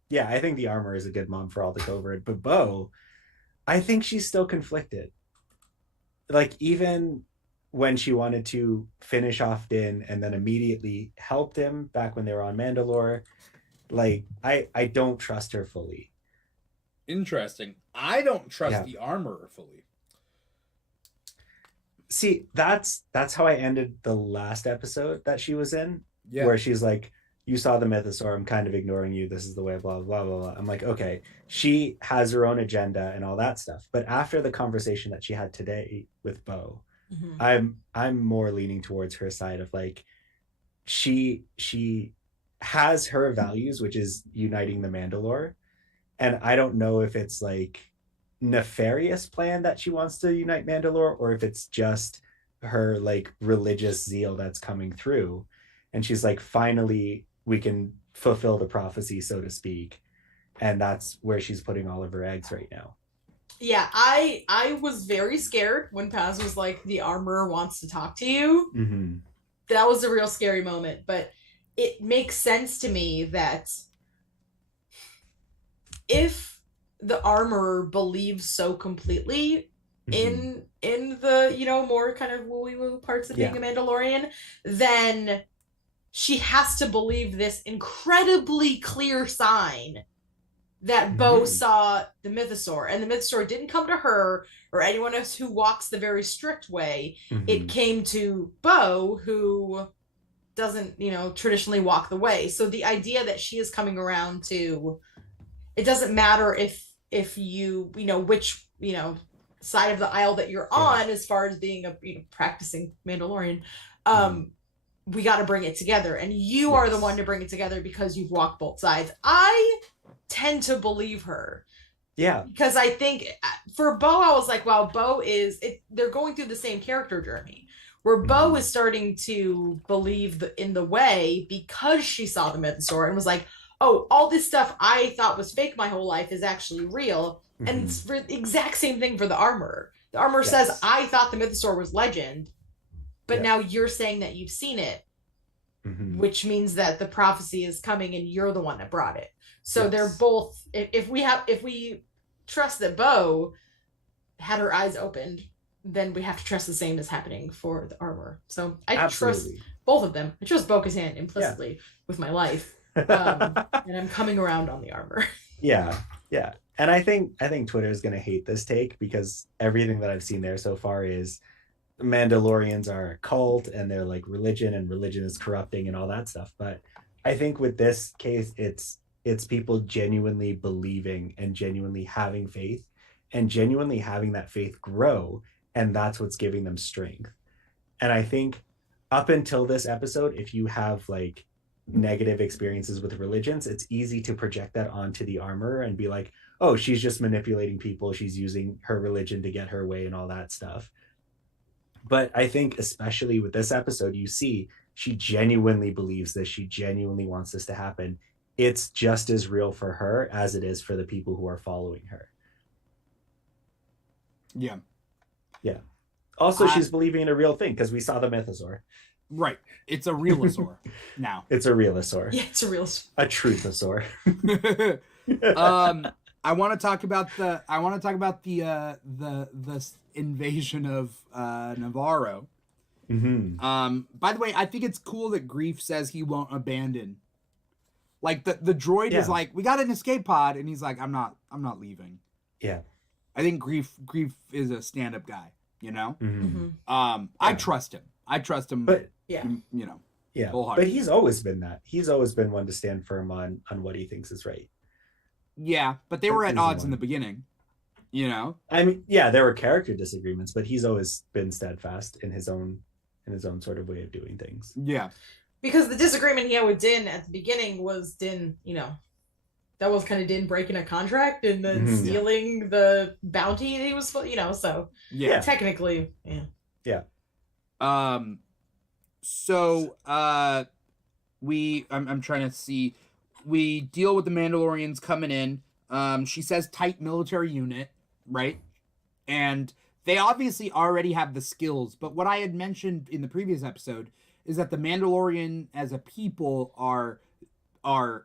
Yeah, I think the armor is a good mom for all the covert, but Bo, I think she's still conflicted. Like even when she wanted to finish off Din and then immediately helped him back when they were on Mandalore, like I don't trust her fully. Interesting. I don't trust the armorer fully. See, that's how I ended the last episode that she was in, where she's like, you saw the mythosaur, I'm kind of ignoring you, this is the way, blah blah blah blah. I'm like, okay, she has her own agenda and all that stuff, but after the conversation that she had today with Bo, I'm more leaning towards her side of like, she has her values, which is uniting the Mandalore, and I don't know if it's like nefarious plan that she wants to unite Mandalore, or if it's just her like religious zeal that's coming through, and she's like, finally we can fulfill the prophecy, so to speak, and that's where she's putting all of her eggs right now. Yeah, I was very scared when Paz was like, the armorer wants to talk to you. That was a real scary moment, but it makes sense to me that if the armorer believes so completely in the, you know, more kind of woo-woo parts of being a Mandalorian, then she has to believe this incredibly clear sign that Bo saw the mythosaur, and the mythosaur didn't come to her or anyone else who walks the very strict way. It came to Bo, who doesn't, you know, traditionally walk the way. So the idea that she is coming around to, it doesn't matter if you know, which, you know, side of the aisle that you're on as far as being a, you know, practicing Mandalorian, we got to bring it together, and you are the one to bring it together because you've walked both sides. I tend to believe her, because I think for Bo, I was like, wow, Bo is they're going through the same character journey where Bo is starting to believe in the way because she saw the mythosaur and was like, oh, all this stuff I thought was fake my whole life is actually real. And it's for the exact same thing for the armorer. The armorer says, I thought the mythosaur was legend, but now you're saying that you've seen it, which means that the prophecy is coming and you're the one that brought it. So they're both, if we trust that Bo had her eyes opened, then we have to trust the same is happening for the armorer. So I trust both of them. I trust Bo-Katan implicitly with my life. And I'm coming around on the armor. Yeah. And I think Twitter is going to hate this take, because everything that I've seen there so far is Mandalorians are a cult and they're like religion, and religion is corrupting and all that stuff. But I think with this case, it's people genuinely believing and genuinely having faith and genuinely having that faith grow, and that's what's giving them strength. And I think up until this episode, if you have like negative experiences with religions, it's easy to project that onto the armorer and be like, oh, she's just manipulating people, she's using her religion to get her way and all that stuff. But I think especially with this episode, you see she genuinely believes this, she genuinely wants this to happen. It's just as real for her as it is for the people who are following her. Yeah. Also, she's believing in a real thing, because we saw the mythosaur. Right. It's a realosaur now. It's a realosaur. Yeah, it's a realosaur. A truthosaur. I want to talk about the invasion of Navarro. By the way, I think it's cool that Grief says he won't abandon. Like the droid is like, we got an escape pod, and he's like, I'm not leaving. Yeah. I think Grief is a stand-up guy, you know? I trust him. But you know. Yeah. But he's always been that. He's always been one to stand firm on what he thinks is right. Yeah, but they were at odds in the beginning. You know? I mean, yeah, there were character disagreements, but he's always been steadfast in his own sort of way of doing things. Yeah. Because the disagreement he had with Din at the beginning was Din, that was kind of Din breaking a contract and then stealing the bounty he was, so Yeah. technically, Yeah. So I'm trying to see. We deal with the Mandalorians coming in. She says tight military unit, right? And they obviously already have the skills, but what I had mentioned in the previous episode is that the Mandalorian as a people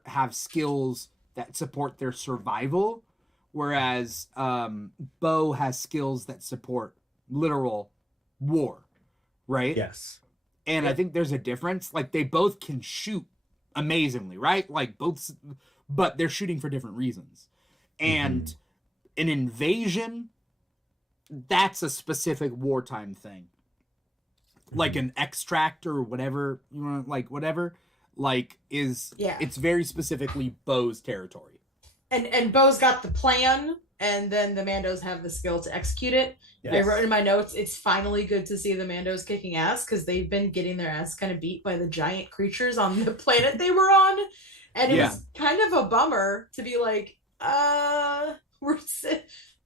have skills that support their survival, whereas Bo has skills that support literal war, right? Yes. And I think there's a difference. Like, they both can shoot amazingly, right? Like, both, but they're shooting for different reasons. And an invasion, that's a specific wartime thing. Like an extract or whatever, it's very specifically Bo's territory. And Bo's got the plan, and then the Mandos have the skill to execute it. Yes. I wrote in my notes, it's finally good to see the Mandos kicking ass, because they've been getting their ass kind of beat by the giant creatures on the planet they were on. And it was kind of a bummer to be like, the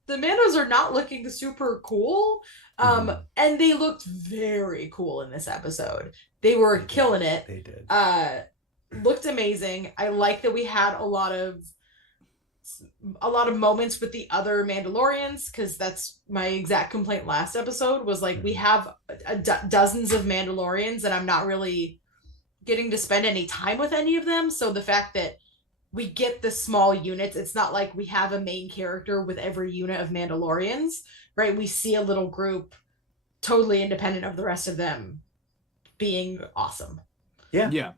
Mandos are not looking super cool. And they looked very cool in this episode. They were killing it. They did. Looked amazing. I like that we had a lot of moments with the other Mandalorians, because that's my exact complaint last episode was like, we have dozens of Mandalorians and I'm not really getting to spend any time with any of them. So the fact that we get the small units, it's not like we have a main character with every unit of Mandalorians, right? We see a little group totally independent of the rest of them being awesome. Yeah.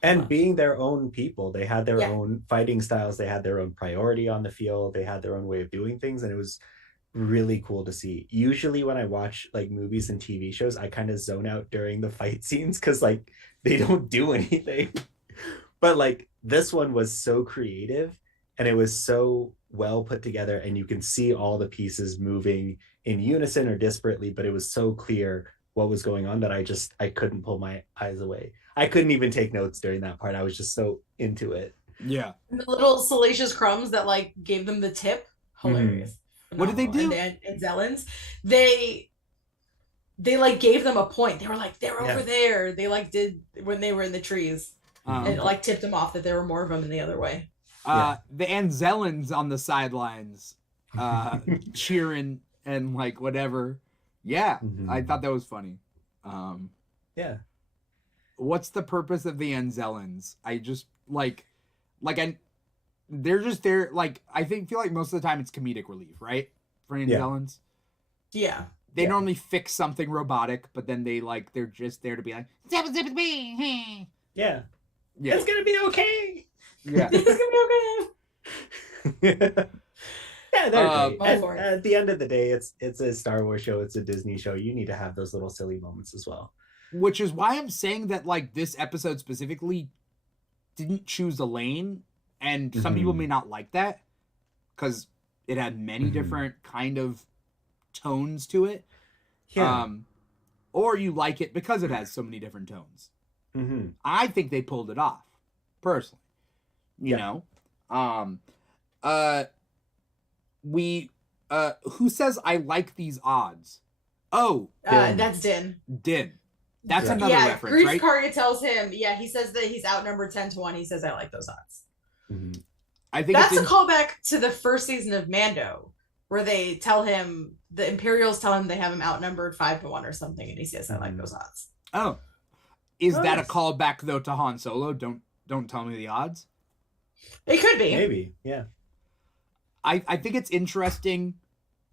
And being their own people. They had their own fighting styles. They had their own priority on the field. They had their own way of doing things. And it was really cool to see. Usually when I watch like movies and TV shows, I kind of zone out during the fight scenes because like they don't do anything. But like this one was so creative and it was so well put together, and you can see all the pieces moving in unison or disparately, but it was so clear what was going on that I couldn't pull my eyes away. I couldn't even take notes during that part. I was just so into it. Yeah. And the little salacious crumbs that like gave them the tip. Hilarious. What did they do? And Zellens, they like gave them a point. They were like, they're over there. They like did when they were in the trees. And it like tipped them off that there were more of them in the other way. The Anzellans on the sidelines cheering and like whatever. Yeah, I thought that was funny. Yeah. What's the purpose of the Anzellans? I just they're just there. Like, I feel like most of the time it's comedic relief, right? For Anzellans. Yeah. They normally fix something robotic, but then they're just there to be like, yeah. It's gonna be okay. Yeah. It's gonna be okay. Yeah, they're great. And at the end of the day, it's a Star Wars show, it's a Disney show. You need to have those little silly moments as well. Which is why I'm saying that like this episode specifically didn't choose a lane, and some people may not like that because it had many different kind of tones to it. Yeah. Or you like it because it has so many different tones. I think they pulled it off, personally. You know? Who says I like these odds? Oh, that's Din. That's another reference, Greef right? Karga tells him, he says that he's outnumbered 10-1. He says, I like those odds. I think that's a callback to the first season of Mando, where they tell him, the Imperials tell him they have him outnumbered 5-1 or something, and he says, I like those odds. Oh. Is that a callback, though, to Han Solo? Don't tell me the odds? It could be. Maybe, yeah. I think it's interesting.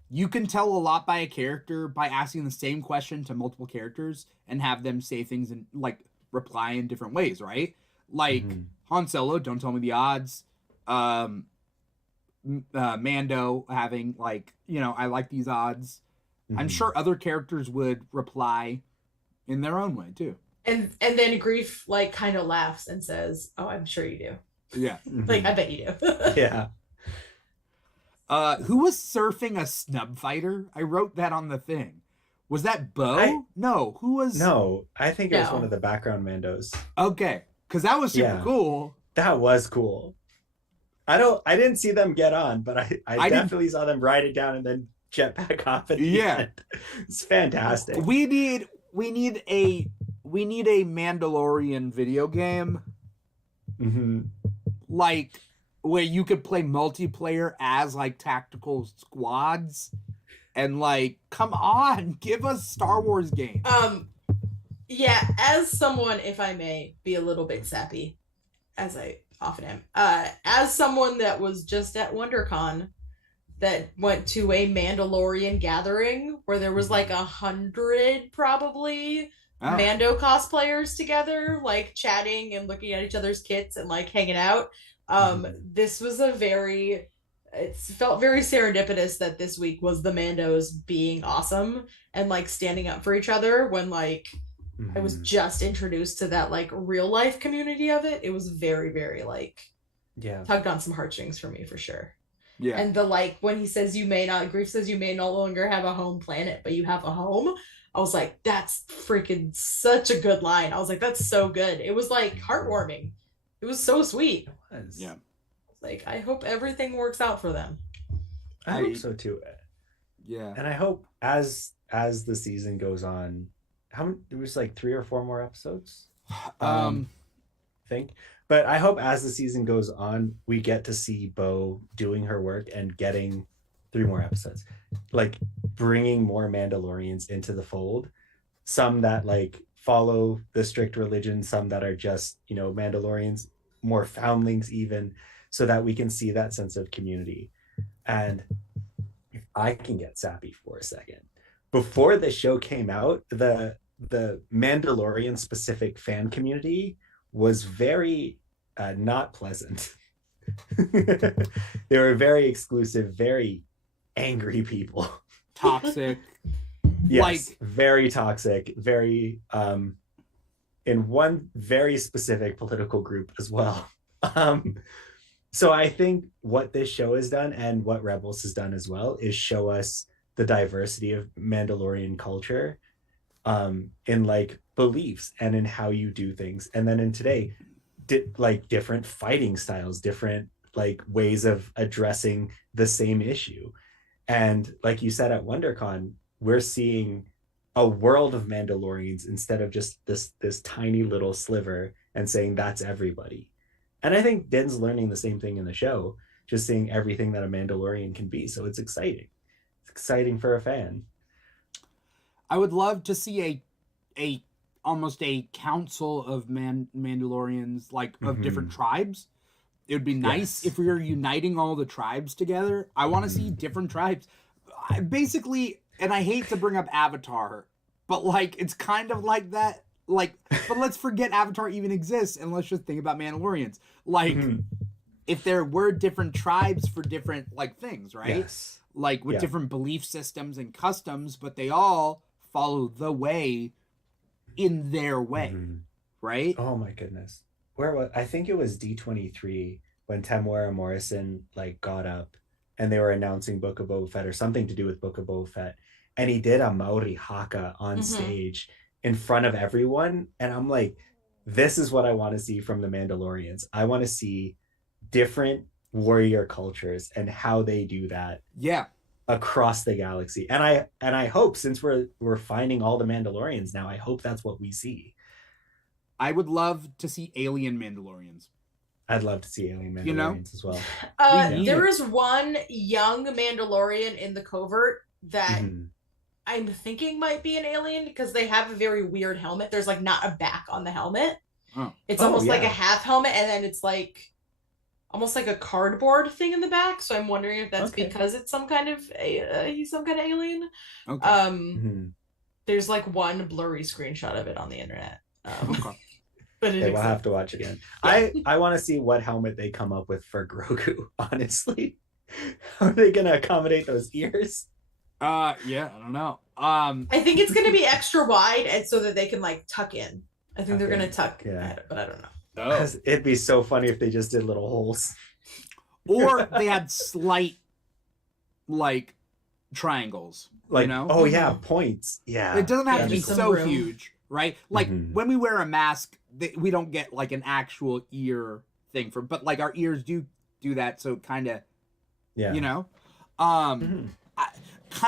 You can tell a lot by a character by asking the same question to multiple characters and have them say things and like reply in different ways, right? Like Han Solo, don't tell me the odds. Mando having like, I like these odds. I'm sure other characters would reply in their own way too. And then Greef like kind of laughs and says, "Oh, I'm sure you do." Yeah. Like, I bet you do. Yeah. Who was surfing a snub fighter? I wrote that on the thing. Was that Bo? I- No. Who was? No, I think it was No. one of the background Mandos. Okay, because that was super Yeah. cool. That was cool. I didn't see them get on, but I definitely saw them ride it down and then jet back off at the end. It's fantastic. We need a Mandalorian video game, Mm-hmm. like where you could play multiplayer as like tactical squads, and like, come on, give us Star Wars games. Yeah, as someone, if I may be a little bit sappy, as I often am, as someone that was just at WonderCon, that went to a Mandalorian gathering where there was like 100 probably Mando cosplayers together, like chatting and looking at each other's kits and like hanging out. This was it felt very serendipitous that this week was the Mandos being awesome and like standing up for each other when like I was just introduced to that like real life community of it. It was very, very like tugged on some heartstrings for me for sure. Yeah. And the like when he says Grief says you may no longer have a home planet, but you have a home. I was like, that's freaking such a good line. I was like, that's so good. It was like heartwarming. It was so sweet. It was. Yeah. Like, I hope everything works out for them. I hope so too. Yeah. And I hope as the season goes on, it was like 3 or 4 more episodes. I think. But I hope as the season goes on, we get to see Bo doing her work and getting 3 more episodes, like bringing more Mandalorians into the fold. Some that like follow the strict religion, some that are just, Mandalorians, more foundlings even, so that we can see that sense of community. And if I can get sappy for a second, before the show came out, the Mandalorian specific fan community was very not pleasant. They were very exclusive, very angry people. Toxic. Yes, like very toxic, very in one very specific political group as well. So I think what this show has done and what Rebels has done as well is show us the diversity of Mandalorian culture in like beliefs and in how you do things. And then in today, like different fighting styles, different like ways of addressing the same issue. And like you said at WonderCon, we're seeing a world of Mandalorians instead of just this tiny little sliver and saying that's everybody. And I think Din's learning the same thing in the show, just seeing everything that a Mandalorian can be. So it's exciting. It's exciting for a fan. I would love to see a almost a council of Mandalorians, like of different tribes. It would be nice if we were uniting all the tribes together. I want to see different tribes. Basically, and I hate to bring up Avatar, but like it's kind of like that. Like, but let's forget Avatar even exists and let's just think about Mandalorians. Like, if there were different tribes for different like things, right? Yes. Like with different belief systems and customs, but they all follow the way in their way, right? Oh my goodness. I think it was D23 when Temuera Morrison like got up and they were announcing Book of Boba Fett or something to do with Book of Boba Fett, and he did a Maori haka on stage in front of everyone, and I'm like, this is what I want to see from the Mandalorians. I want to see different warrior cultures and how they do that across the galaxy. And I hope, since we're finding all the Mandalorians now, I hope that's what we see. I would love to see alien Mandalorians. I'd love to see alien Mandalorians as well. There is one young Mandalorian in the covert that I'm thinking might be an alien because they have a very weird helmet. There's like not a back on the helmet. It's almost like a half helmet, and then it's like almost like a cardboard thing in the back. So I'm wondering if that's because it's some kind of he's some kind of alien. There's like one blurry screenshot of it on the internet. But we'll have to watch again. I want to see what helmet they come up with for Grogu, honestly. How are they gonna accommodate those ears? I don't know. I think it's gonna be extra wide and so that they can like tuck in. I think they're gonna tuck but I don't know. It'd be so funny if they just did little holes. Or they had slight like triangles. Like, you know? oh yeah, points. Yeah. It doesn't have to be just some so room. huge, right? Like when we wear a mask, we don't get like an actual ear thing but like our ears do that, so kind of, Yeah. you know, kind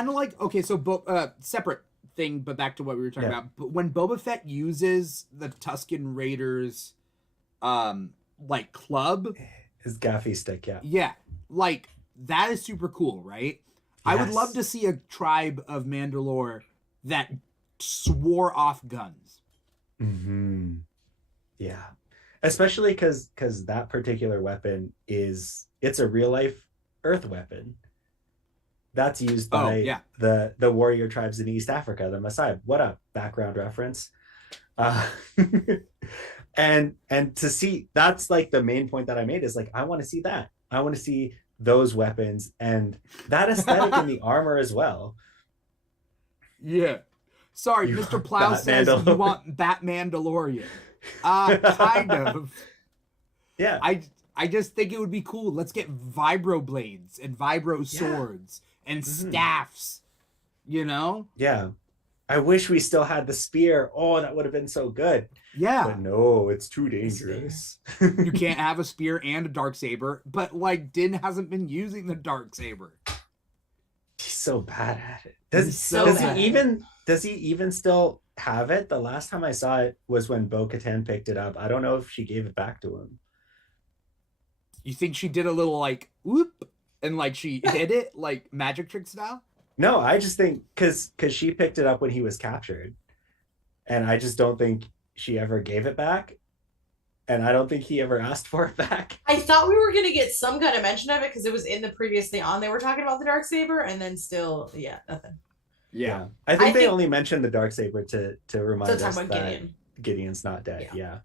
of like, okay, so separate thing, but back to what we were talking about. But when Boba Fett uses the Tusken Raiders, like club, his gaffy stick, yeah, like that is super cool, right? I would love to see a tribe of Mandalore that swore off guns. Yeah, especially because that particular weapon it's a real life Earth weapon that's used by the warrior tribes in East Africa, the Maasai. What a background reference. And to see, that's like the main point that I made, is like, I want to see that. I want to see those weapons and that aesthetic in the armor as well. Yeah. Sorry, Mr. Plow says you want Batmandalorian. Kind of. Yeah. I just think it would be cool. Let's get vibro blades and vibro swords and staffs, you know? Yeah. I wish we still had the spear. Oh, that would have been so good. Yeah. But no, it's too dangerous. You can't have a spear and a darksaber, but like Din hasn't been using the darksaber. He's so bad at it. Does he even still have it? The last time I saw it was when Bo-Katan picked it up. I don't know if she gave it back to him. You think she did a little like whoop and like she hit it like magic trick style? No, I just think because she picked it up when he was captured, and I just don't think she ever gave it back, and I don't think he ever asked for it back. I thought we were gonna get some kind of mention of it because it was in the previous thing on. They were talking about the darksaber, and then still, nothing. Yeah, I think they only mentioned the darksaber to remind us that Gideon's not dead. Yeah.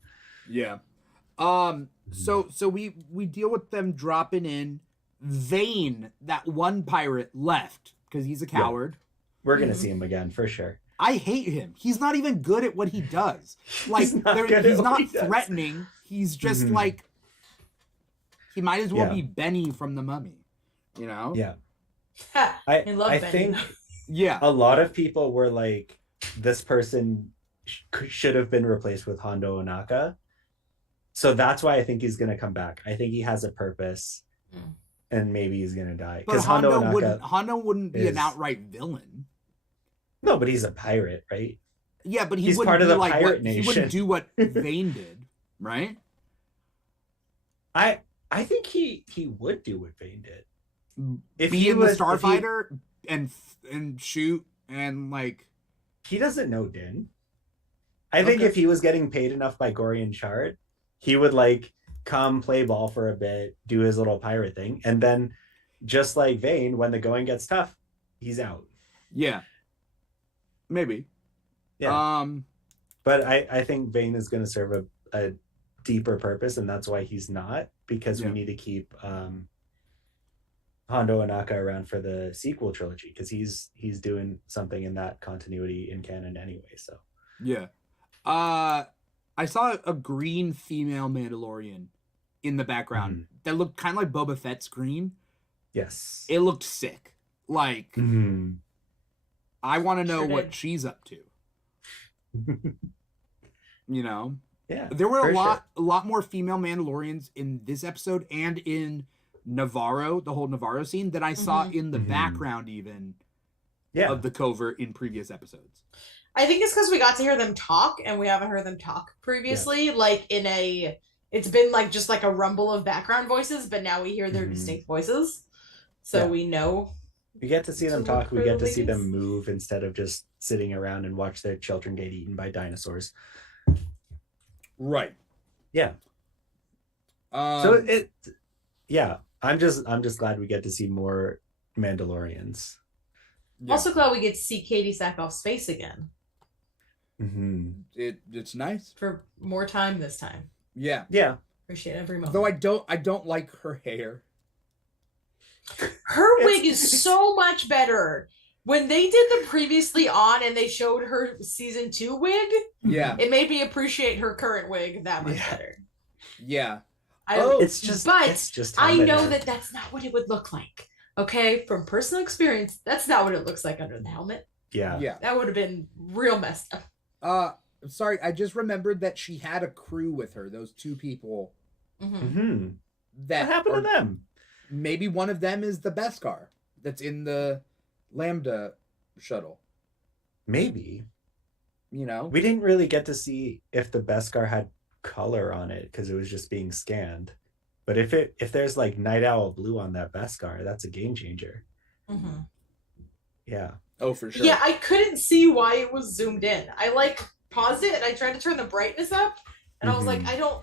So we deal with them dropping in. Vane, that one pirate, left because he's a coward. We're gonna see him again for sure. I hate him. He's not even good at what he does. Like he's not threatening. He's just like, he might as well be Benny from The Mummy, you know? Yeah. I love I Benny. think a lot of people were like, this person should have been replaced with Hondo Ohnaka. So that's why I think he's gonna come back. I think he has a purpose. And maybe he's gonna die. But Hondo wouldn't be an outright villain. No, but he's a pirate, right? Yeah, but he's part of the pirate nation. He wouldn't do what Vane did, right? I think he would do what Vane did. If be in the starfighter and shoot and like. He doesn't know Din. I think if he was getting paid enough by Gorian Shard, he would like come play ball for a bit, do his little pirate thing, and then just like Vane, when the going gets tough, he's out. Yeah. Maybe. Yeah. But I think Vane is going to serve a deeper purpose, and that's why he's not, because we need to keep Hondo Ohnaka around for the sequel trilogy, because he's doing something in that continuity in canon anyway. So yeah. I saw a green female Mandalorian in the background that looked kind of like Boba Fett's green. Yes. It looked sick. Like, I want to know what she's up to. You know? Yeah. There were a lot more female Mandalorians in this episode and in Navarro, the whole Navarro scene, that I saw in the background even of the covert in previous episodes. I think it's because we got to hear them talk, and we haven't heard them talk previously. Yeah. Like it's been like just like a rumble of background voices, but now we hear their distinct voices, so we know. We get to see them talk. We get to see them move instead of just sitting around and watch their children get eaten by dinosaurs. Right. Yeah. So I'm just glad we get to see more Mandalorians. Yeah. Also glad we get to see Katie Sackhoff's face again. It's nice for more time this time. Yeah. Appreciate every moment. Though I don't like her hair. Her wig is so much better. When they did the previously on and they showed her season 2 wig, it made me appreciate her current wig that much better. Yeah. I know that that's not what it would look like. Okay, from personal experience, that's not what it looks like under the helmet. Yeah. Yeah. That would have been real messed up. Sorry, I just remembered that she had a crew with her. Those two people. Mm-hmm. That What happened to them? Maybe one of them is the Beskar that's in the Lambda shuttle. Maybe. You know, We didn't really get to see if the Beskar had color on it because it was just being scanned. But if there's like Night Owl blue on that Beskar, that's a game changer. Mm-hmm. Yeah. Oh, for sure. Yeah, I couldn't see why it was zoomed in. I like paused it and I tried to turn the brightness up, and I was like, I don't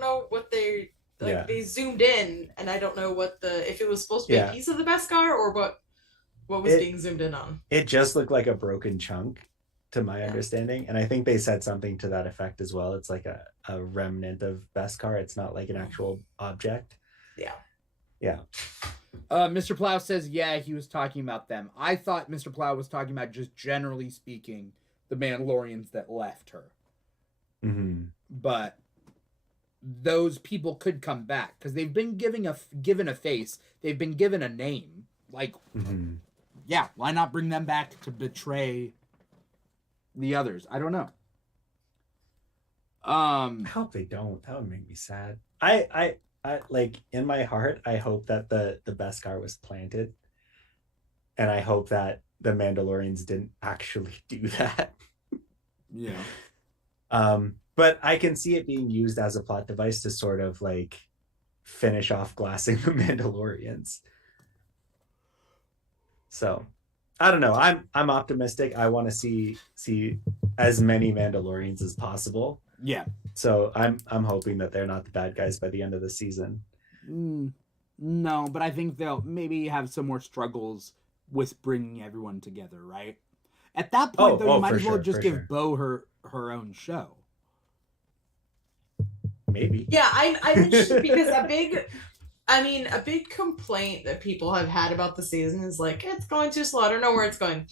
know what they like. Yeah. They zoomed in, and I don't know what if it was supposed to be a piece of the Beskar or what was being zoomed in on. It just looked like a broken chunk, to my understanding, and I think they said something to that effect as well. It's like a remnant of Beskar. It's not like an actual object. Yeah. Mr. Plow says, yeah, he was talking about them. I thought Mr. Plow was talking about, just generally speaking, the Mandalorians that left her. Mm-hmm. But those people could come back because they've been given a face. They've been given a name. Like, yeah, why not bring them back to betray the others? I don't know. I hope they don't. That would make me sad. I like, in my heart, I hope that the Beskar was planted, and I hope that the Mandalorians didn't actually do that. Yeah. But I can see it being used as a plot device to sort of like finish off glassing the Mandalorians. So I don't know. I'm optimistic. I want to see as many Mandalorians as possible. Yeah. So I'm hoping that they're not the bad guys by the end of the season. No, but I think they'll maybe have some more struggles with bringing everyone together, right? At that point, though, you might as well just give Bo her own show. Maybe. Yeah, I'm interested because a big complaint that people have had about the season is like, it's going too slow. I don't know where it's going.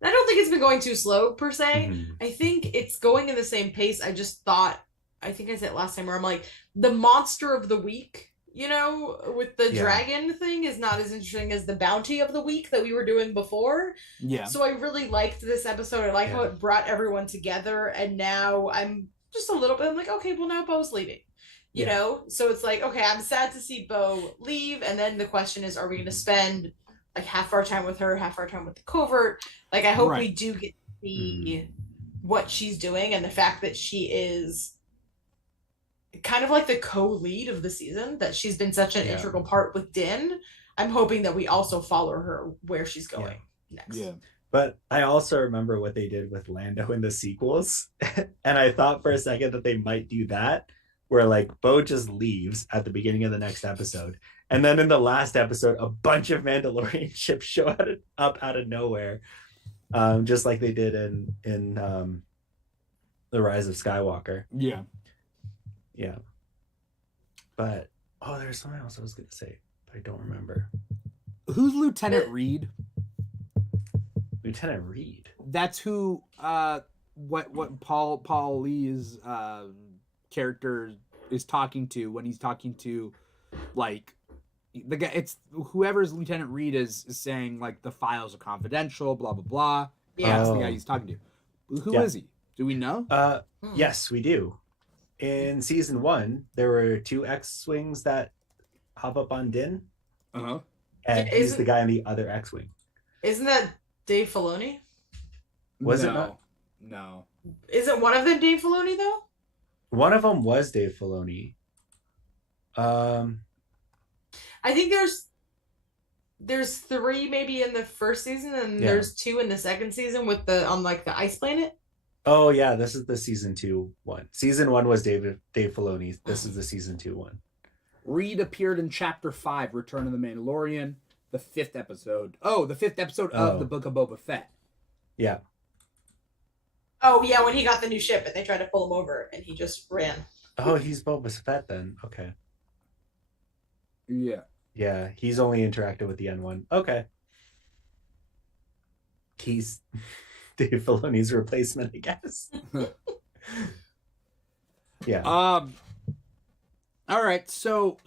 And I don't think it's been going too slow per se. Mm-hmm. I think it's going in the same pace. I just thought, I think I said it last time, where I'm like, the monster of the week, you know, with the dragon thing is not as interesting as the bounty of the week that we were doing before. Yeah. So I really liked this episode. I like how it brought everyone together. And now I'm just a little bit, I'm like, okay, well, now Bo's leaving. You know? So it's like, okay, I'm sad to see Bo leave. And then the question is, are we going to spend like half our time with her, half our time with the covert? Like, I hope we do get to see what she's doing, and the fact that she is kind of like the co-lead of the season, that she's been such an integral part with Din. I'm hoping that we also follow her where she's going next. Yeah. But I also remember what they did with Lando in the sequels. And I thought for a second that they might do that, where like Bo just leaves at the beginning of the next episode. And then in the last episode, a bunch of Mandalorian ships show up out of nowhere. Just like they did in The Rise of Skywalker. Yeah. Yeah. But, there's something else I was going to say, but I don't remember. Who's Lieutenant Reed? Lieutenant Reed? That's who, what Paul Lee's character is talking to when he's talking to, like, the guy. It's whoever's Lieutenant Reed is saying, like, the files are confidential, blah blah blah. Yeah. That's the guy he's talking to. Who is he? Do we know? Yes, we do. In season 1, there were 2 X-Wings that hop up on Din. Uh-huh. And he's the guy on the other X-Wing. Isn't that Dave Filoni? Was it not? No. Isn't one of them Dave Filoni, though? One of them was Dave Filoni. I think there's 3 maybe in the first season, and there's 2 in the second season with on like the ice planet. Oh yeah, this is the season 2 one. Season 1 was Dave Filoni. This is the season 2 one. Reed appeared in Chapter 5, Return of the Mandalorian, the 5th episode. Oh, the 5th episode of the Book of Boba Fett. Yeah. Oh yeah, when he got the new ship and they tried to pull him over and he just ran. Oh, he's Boba Fett then. Okay. Yeah. Yeah, he's only interacted with the N1. Okay. He's Dave Filoni's replacement, I guess. Yeah. All right. So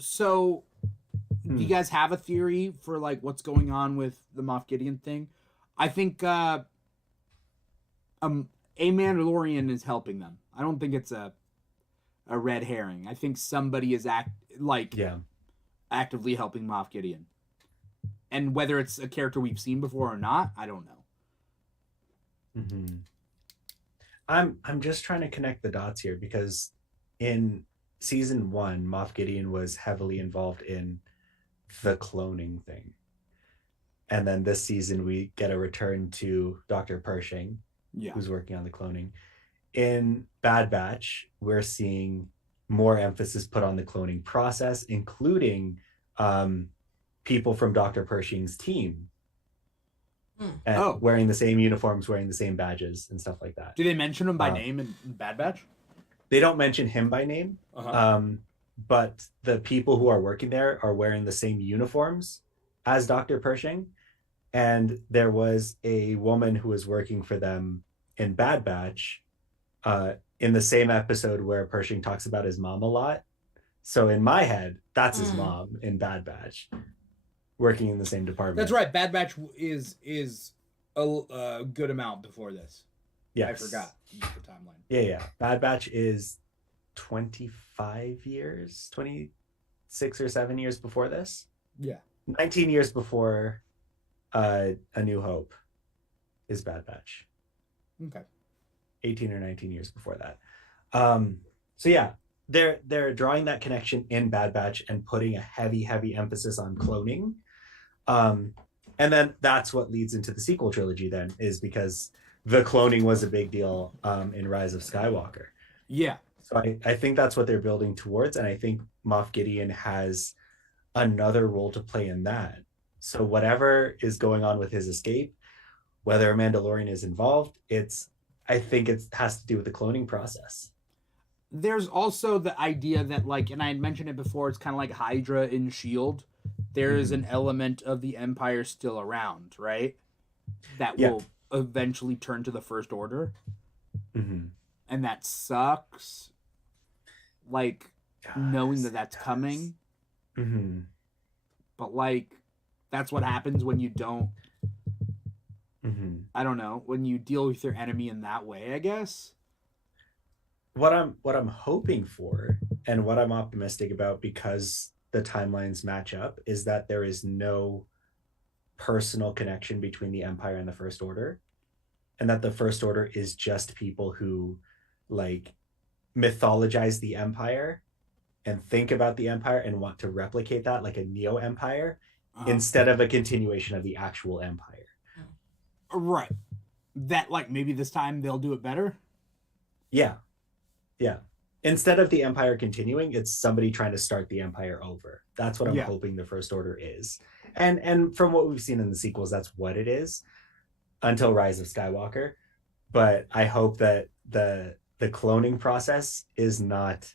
Do you guys have a theory for like what's going on with the Moff Gideon thing? I think a Mandalorian is helping them. I don't think it's a red herring. I think somebody is actively helping Moff Gideon. And whether it's a character we've seen before or not, I don't know. Mm-hmm. I'm just trying to connect the dots here, because in season 1, Moff Gideon was heavily involved in the cloning thing. And then this season we get a return to Dr. Pershing, who's working on the cloning. In Bad Batch, we're seeing more emphasis put on the cloning process, including people from Dr. Pershing's team. Wearing the same uniforms, wearing the same badges and stuff like that. Do they mention him by name in Bad Batch? They don't mention him by name, but the people who are working there are wearing the same uniforms as Dr. Pershing. And there was a woman who was working for them in Bad Batch in the same episode where Pershing talks about his mom a lot. So in my head, that's his mom in Bad Batch, working in the same department. That's right. Bad Batch is a good amount before this. Yes. I forgot the timeline. Yeah. Bad Batch is 25 years, 26 or 7 years before this. Yeah. 19 years before A New Hope is Bad Batch. Okay. 18 or 19 years before that. So yeah, they're drawing that connection in Bad Batch and putting a heavy emphasis on cloning. And then that's what leads into the sequel trilogy then, is because the cloning was a big deal in Rise of Skywalker. Yeah. So I think that's what they're building towards, and I think Moff Gideon has another role to play in that. So whatever is going on with his escape, whether a Mandalorian is involved, I think it has to do with the cloning process. There's also the idea that, like, and I had mentioned it before, it's kind of like Hydra in S.H.I.E.L.D. There is an element of the Empire still around, right? That will eventually turn to the First Order. Mm-hmm. And that sucks. Like, knowing that that's coming. Mm-hmm. But, like, that's what happens when you don't... Mm-hmm. I don't know, when you deal with your enemy in that way, I guess. What I'm hoping for, and what I'm optimistic about, because the timelines match up, is that there is no personal connection between the Empire and the First Order, and that the First Order is just people who like mythologize the Empire and think about the Empire and want to replicate that, like a neo Empire, instead of a continuation of the actual Empire. Right. That, like, maybe this time they'll do it better? Yeah. Instead of the Empire continuing, it's somebody trying to start the Empire over. That's what I'm hoping the First Order is. And from what we've seen in the sequels, that's what it is until Rise of Skywalker. But I hope that the cloning process is not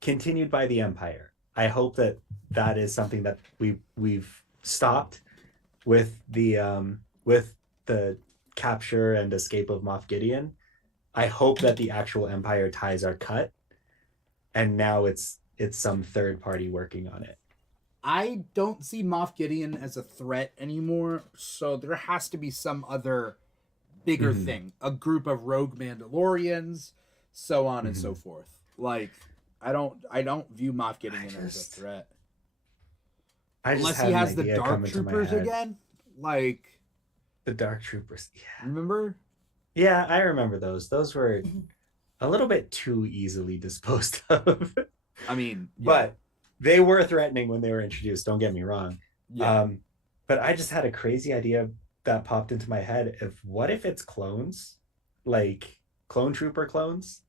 continued by the Empire. I hope that is something that we've stopped with the capture and escape of Moff Gideon. I hope that the actual Empire ties are cut, and now it's some third party working on it. I don't see Moff Gideon as a threat anymore, so there has to be some other bigger thing. A group of rogue Mandalorians, so on and so forth. Like, I don't view Moff Gideon as a threat. Unless he has the Dark Troopers again. Like, the Dark Troopers, remember? Yeah, I remember those. Those were a little bit too easily disposed of. I mean, but they were threatening when they were introduced, don't get me wrong. But I just had a crazy idea that popped into my head of what if it's clones, like clone trooper clones?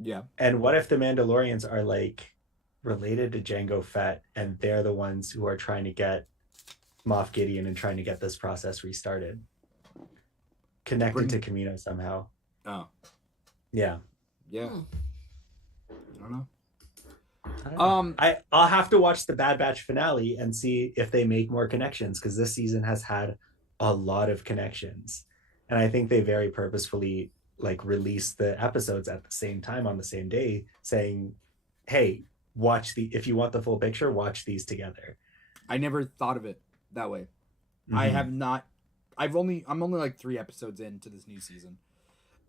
Yeah. And what if the Mandalorians are like related to Jango Fett, and they're the ones who are trying to get Moff Gideon and trying to get this process restarted, connected to Kamino somehow. Oh, yeah. I don't know. I'll have to watch the Bad Batch finale and see if they make more connections, because this season has had a lot of connections, and I think they very purposefully like release the episodes at the same time on the same day, saying, hey, if you want the full picture, watch these together. I never thought of it that way. Mm-hmm. I have not. I'm only like 3 episodes into this new season.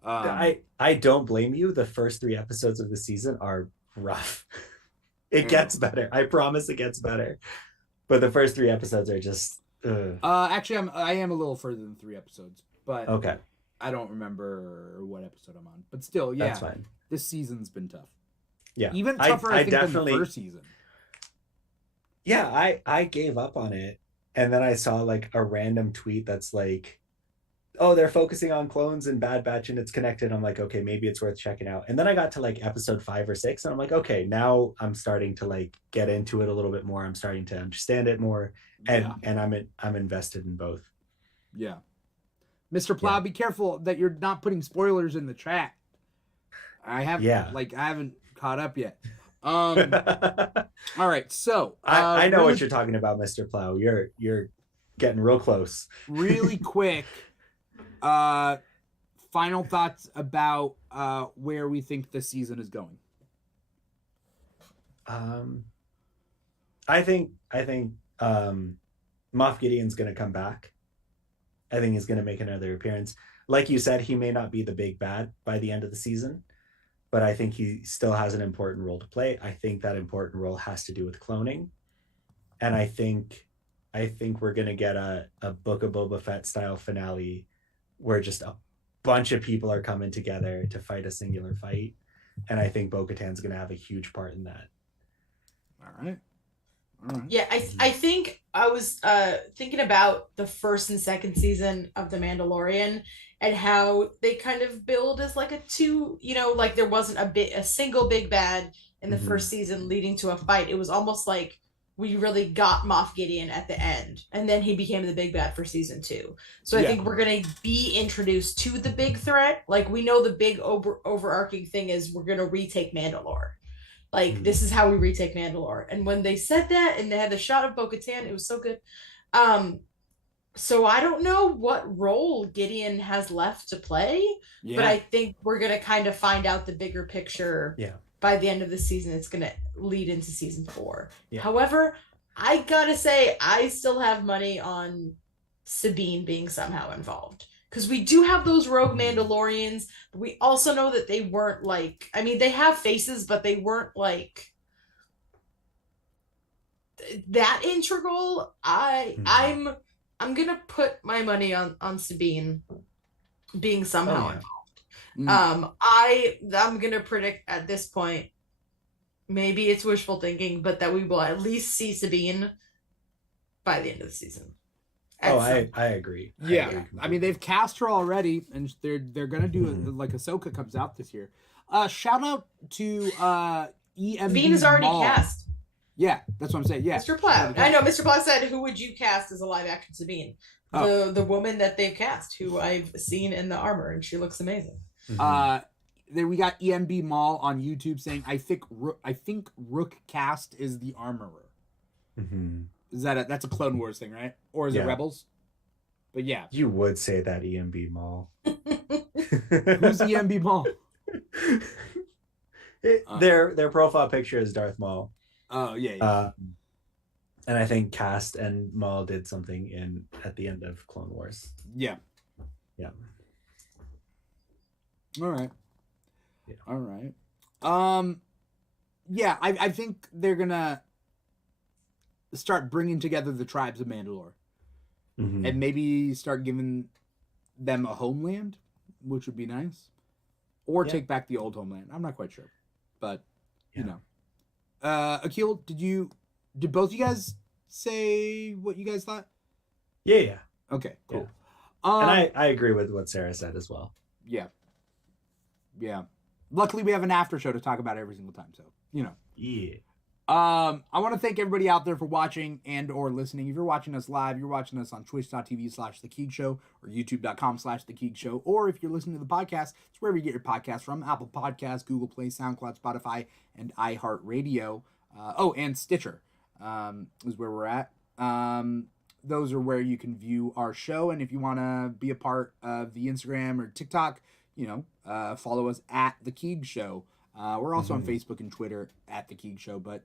I don't blame you. The first 3 episodes of the season are rough. It gets better. I promise it gets better. But the first 3 episodes are just. Actually, I am a little further than 3 episodes, but Okay. I don't remember what episode I'm on. But still, yeah, That's fine. This season's been tough. Yeah, Even tougher, I think, definitely, than the first season. Yeah, I gave up on it, and then I saw like a random tweet that's like, "Oh, they're focusing on clones and Bad Batch, and it's connected." I'm like, okay, maybe it's worth checking out. And then I got to like episode 5 or 6, and I'm like, okay, now I'm starting to like get into it a little bit more. I'm starting to understand it more, and I'm invested in both. Yeah, Mr. Plow, be careful that you're not putting spoilers in the chat. I haven't caught up yet. All right, so I know what you're talking about, Mr. Plow. You're getting real close. Really quick, final thoughts about where we think this season is going. I think Moff Gideon's gonna come back. I think he's gonna make another appearance. Like you said, he may not be the big bad by the end of the season, but I think he still has an important role to play. I think that important role has to do with cloning. And I think we're going to get a Book of Boba Fett style finale where just a bunch of people are coming together to fight a singular fight. And I think Bo-Katan's going to have a huge part in that. All right. Yeah, I think I was thinking about the first and second season of The Mandalorian and how they kind of build as like a two, like there wasn't a single big bad in the first season leading to a fight. It was almost like we really got Moff Gideon at the end, and then he became the big bad for season 2. So I think we're going to be introduced to the big threat. Like we know the big overarching thing is we're going to retake Mandalore. Like, this is how we retake Mandalore. And when they said that and they had the shot of Bo-Katan, it was so good. So I don't know what role Gideon has left to play, but I think we're going to kind of find out the bigger picture by the end of the season. It's going to lead into season 4. Yeah. However, I got to say, I still have money on Sabine being somehow involved. Because we do have those rogue Mandalorians, but we also know that they weren't like... I mean, they have faces, but they weren't like... that integral. I'm gonna put my money on Sabine being somehow involved. I'm gonna predict at this point, maybe it's wishful thinking, but that we will at least see Sabine by the end of the season. I agree. I mean, they've cast her already, and they're gonna do it like Ahsoka comes out this year. Shout out to EMB. Sabine is already cast. Yeah, that's what I'm saying. Yeah, Mr. Plow. I know Mr. Plow said, "Who would you cast as a live action Sabine?" The woman that they've cast, who I've seen in the armor, and she looks amazing. Then we got EMB Mall on YouTube saying, "I think Rook Cast is the armorer." Is that that's a Clone Wars thing, right? Or is it Rebels? But yeah, you would say that EMB Mall. Who's EMB Mall? Their profile picture is Darth Maul. Oh yeah. And I think Cast and Maul did something at the end of Clone Wars. Yeah. All right. Yeah. All right. Yeah, I think they're gonna start bringing together the tribes of Mandalore, and maybe start giving them a homeland, which would be nice, or take back the old homeland. I'm not quite sure, but you know. Aqil, did both you guys say what you guys thought? Yeah. Okay, cool. And I agree with what Sarah said as well. Yeah. Luckily, we have an after show to talk about every single time, so Yeah. I want to thank everybody out there for watching and or listening. If you're watching us live, you're watching us on twitch.tv/The Keeg Show or youtube.com/The Keeg Show. Or if you're listening to the podcast, it's wherever you get your podcast from. Apple Podcasts, Google Play, SoundCloud, Spotify, and iHeartRadio. And Stitcher is where we're at. Those are where you can view our show. And if you want to be a part of the Instagram or TikTok, follow us at The Keeg Show. We're also on Facebook and Twitter at The Keeg Show, but,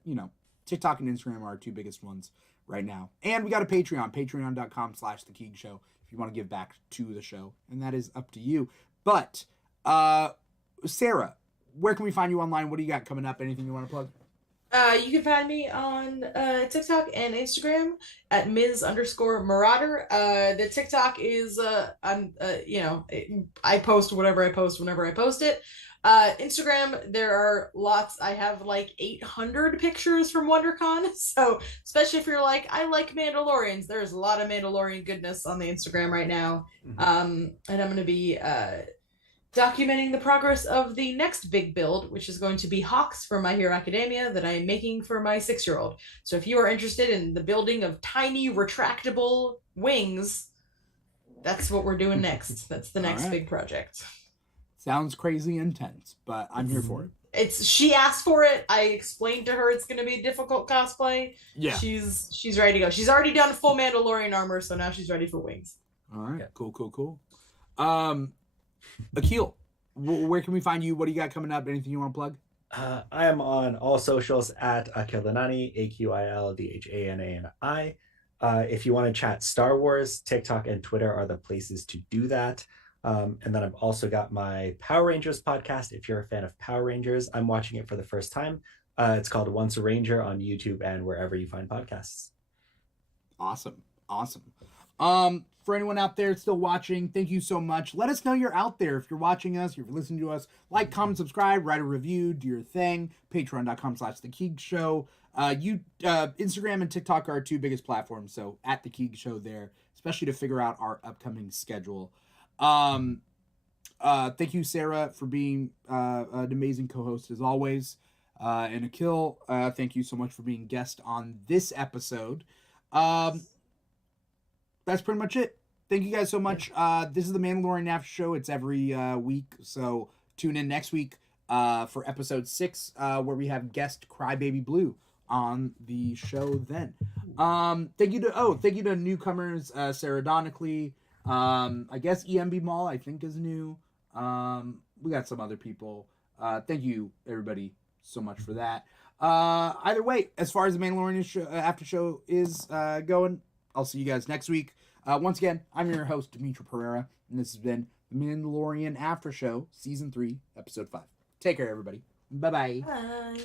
TikTok and Instagram are our two biggest ones right now. And we got a Patreon, patreon.com/The Show, if you want to give back to the show. And that is up to you. But, Sarah, where can we find you online? What do you got coming up? Anything you want to plug? You can find me on TikTok and Instagram at Ms_Marauder. The TikTok is I post whatever I post whenever I post it. Instagram, there are lots. I have like 800 pictures from WonderCon. So especially if you're like, I like Mandalorians, there's a lot of Mandalorian goodness on the Instagram right now. And I'm going to be documenting the progress of the next big build, which is going to be Hawks for My Hero Academia that I am making for my 6-year-old. So if you are interested in the building of tiny retractable wings, that's what we're doing next. That's the next big project. Sounds crazy intense, but I'm here for it. She asked for it. I explained to her it's going to be a difficult cosplay. Yeah. She's ready to go. She's already done full Mandalorian armor, so now she's ready for wings. All right. Cool. Aqil, where can we find you? What do you got coming up? Anything you want to plug? I am on all socials at Aqil Dhanani, AQILDHANANI. If you want to chat Star Wars, TikTok and Twitter are the places to do that. And then I've also got my Power Rangers podcast. If you're a fan of Power Rangers, I'm watching it for the first time. It's called Once a Ranger on YouTube and wherever you find podcasts. Awesome. For anyone out there still watching, thank you so much. Let us know you're out there. If you're watching us, if you're listening to us, like, comment, subscribe, write a review, do your thing. Patreon.com/The Keeg Show. Instagram and TikTok are our two biggest platforms, so at The Keeg Show there, especially to figure out our upcoming schedule. Thank you, Sarah, for being an amazing co-host as always. And Aqil, thank you so much for being guest on this episode. That's pretty much it. Thank you guys so much. This is the Mandalorian After Show. It's every week, so tune in next week for episode 6, where we have guest Crybaby Blue on the show. Then, thank you to newcomers Sarah Zitney. I guess EMB Mall I think is new. We got some other people. Thank you everybody so much for that. Either way, as far as the Mandalorian After Show is going, I'll see you guys next week. Once again, I'm your host, Dimithri Perera, and this has been the Mandalorian After Show, Season 3, Episode 5. Take care, everybody. Bye-bye. Bye.